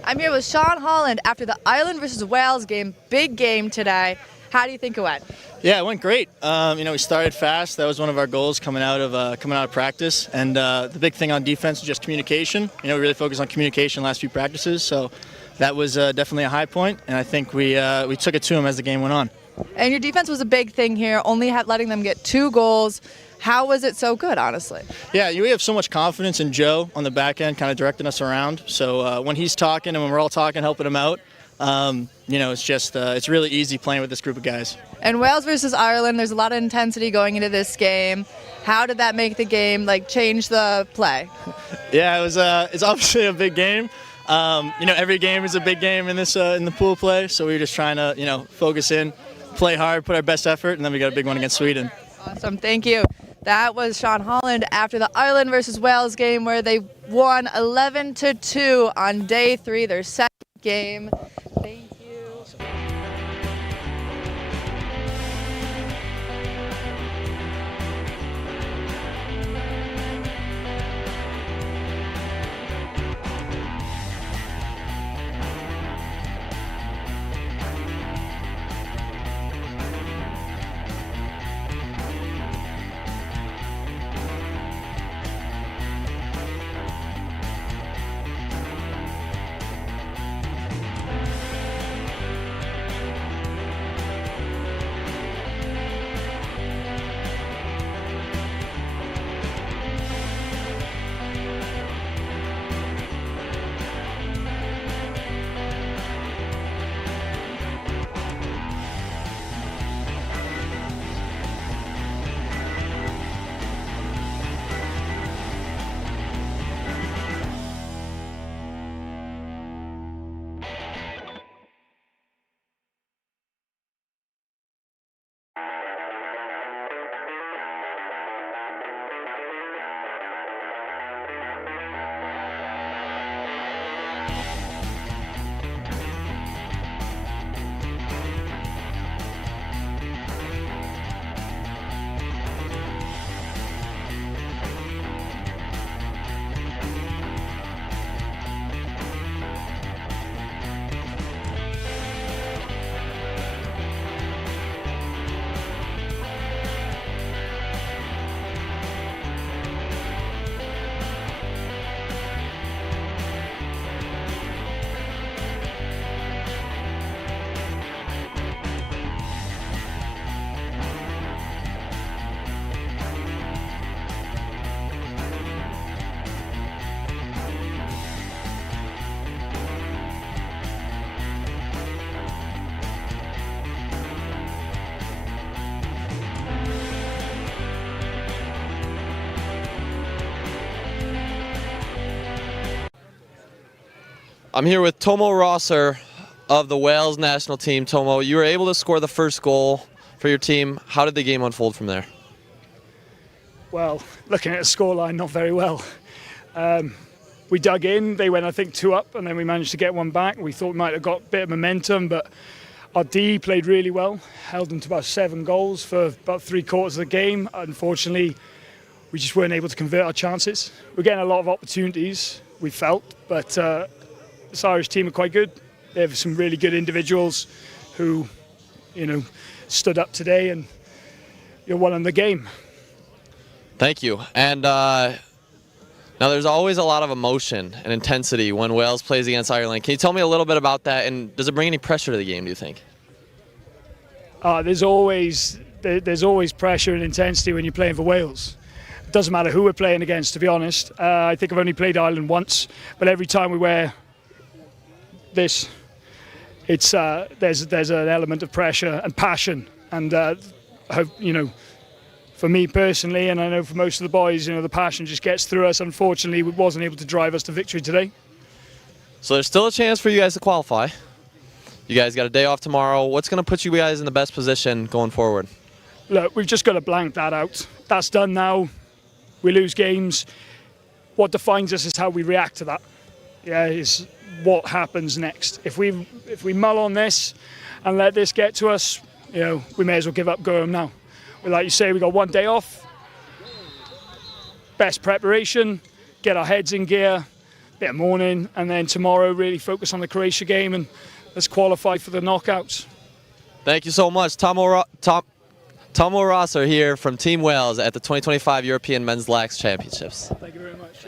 I'm here with Sean Holland after the Ireland versus Wales game. Big game today. How do you think it went? Yeah, it went great. We started fast. That was one of our goals coming out of practice. And the big thing on defense was just communication. We really focused on communication last few practices. So that was definitely a high point. And I think we took it to them as the game went on. And your defense was a big thing here, only letting them get 2 goals. How was it so good, honestly? Yeah, we have so much confidence in Joe on the back end, kind of directing us around. So when he's talking and when we're all talking, helping him out, it's really easy playing with this group of guys. And Wales versus Ireland, there's a lot of intensity going into this game. How did that make the game change the play? Yeah, it's obviously a big game. Every game is a big game in this in the pool play. So we were just trying to focus in, play hard, put our best effort, and then we got a big one against Sweden. Awesome, thank you. That was Sean Holland after the Ireland versus Wales game where they won 11-2 on day 3, their second game. Thank you. I'm here with Tomo Rosser of the Wales national team. Tomo, you were able to score the first goal for your team. How did the game unfold from there? Well, looking at the scoreline, not very well. We dug in. They went, I think, 2 up, and then we managed to get 1 back. We thought we might have got a bit of momentum, but our D played really well, held them to about 7 goals for about 3/4 of the game. Unfortunately, we just weren't able to convert our chances. We're getting a lot of opportunities, we felt, but this Irish team are quite good. They have some really good individuals who, stood up today and won the game. Thank you. And now there's always a lot of emotion and intensity when Wales plays against Ireland. Can you tell me a little bit about that, and does it bring any pressure to the game, do you think? There's always pressure and intensity when you're playing for Wales. It doesn't matter who we're playing against, to be honest. I think I've only played Ireland once, but every time we wear this, it's there's an element of pressure and passion, and for me personally, and I know for most of the boys, the passion just gets through us. Unfortunately, it wasn't able to drive us to victory today. So there's still a chance for you guys to qualify. You guys got a day off tomorrow. What's going to put you guys in the best position going forward? Look, we've just got to blank that out. That's done now. We lose games. What defines us is how we react to that. Yeah, is what happens next. If we mull on this and let this get to us, we may as well give up, go home now. Like you say, we got 1 day off. Best preparation, get our heads in gear, bit of mourning, and then tomorrow really focus on the Croatia game and let's qualify for the knockouts. Thank you so much. Tomo Rosser here from Team Wales at the 2025 European Men's Lax Championships. Thank you very much.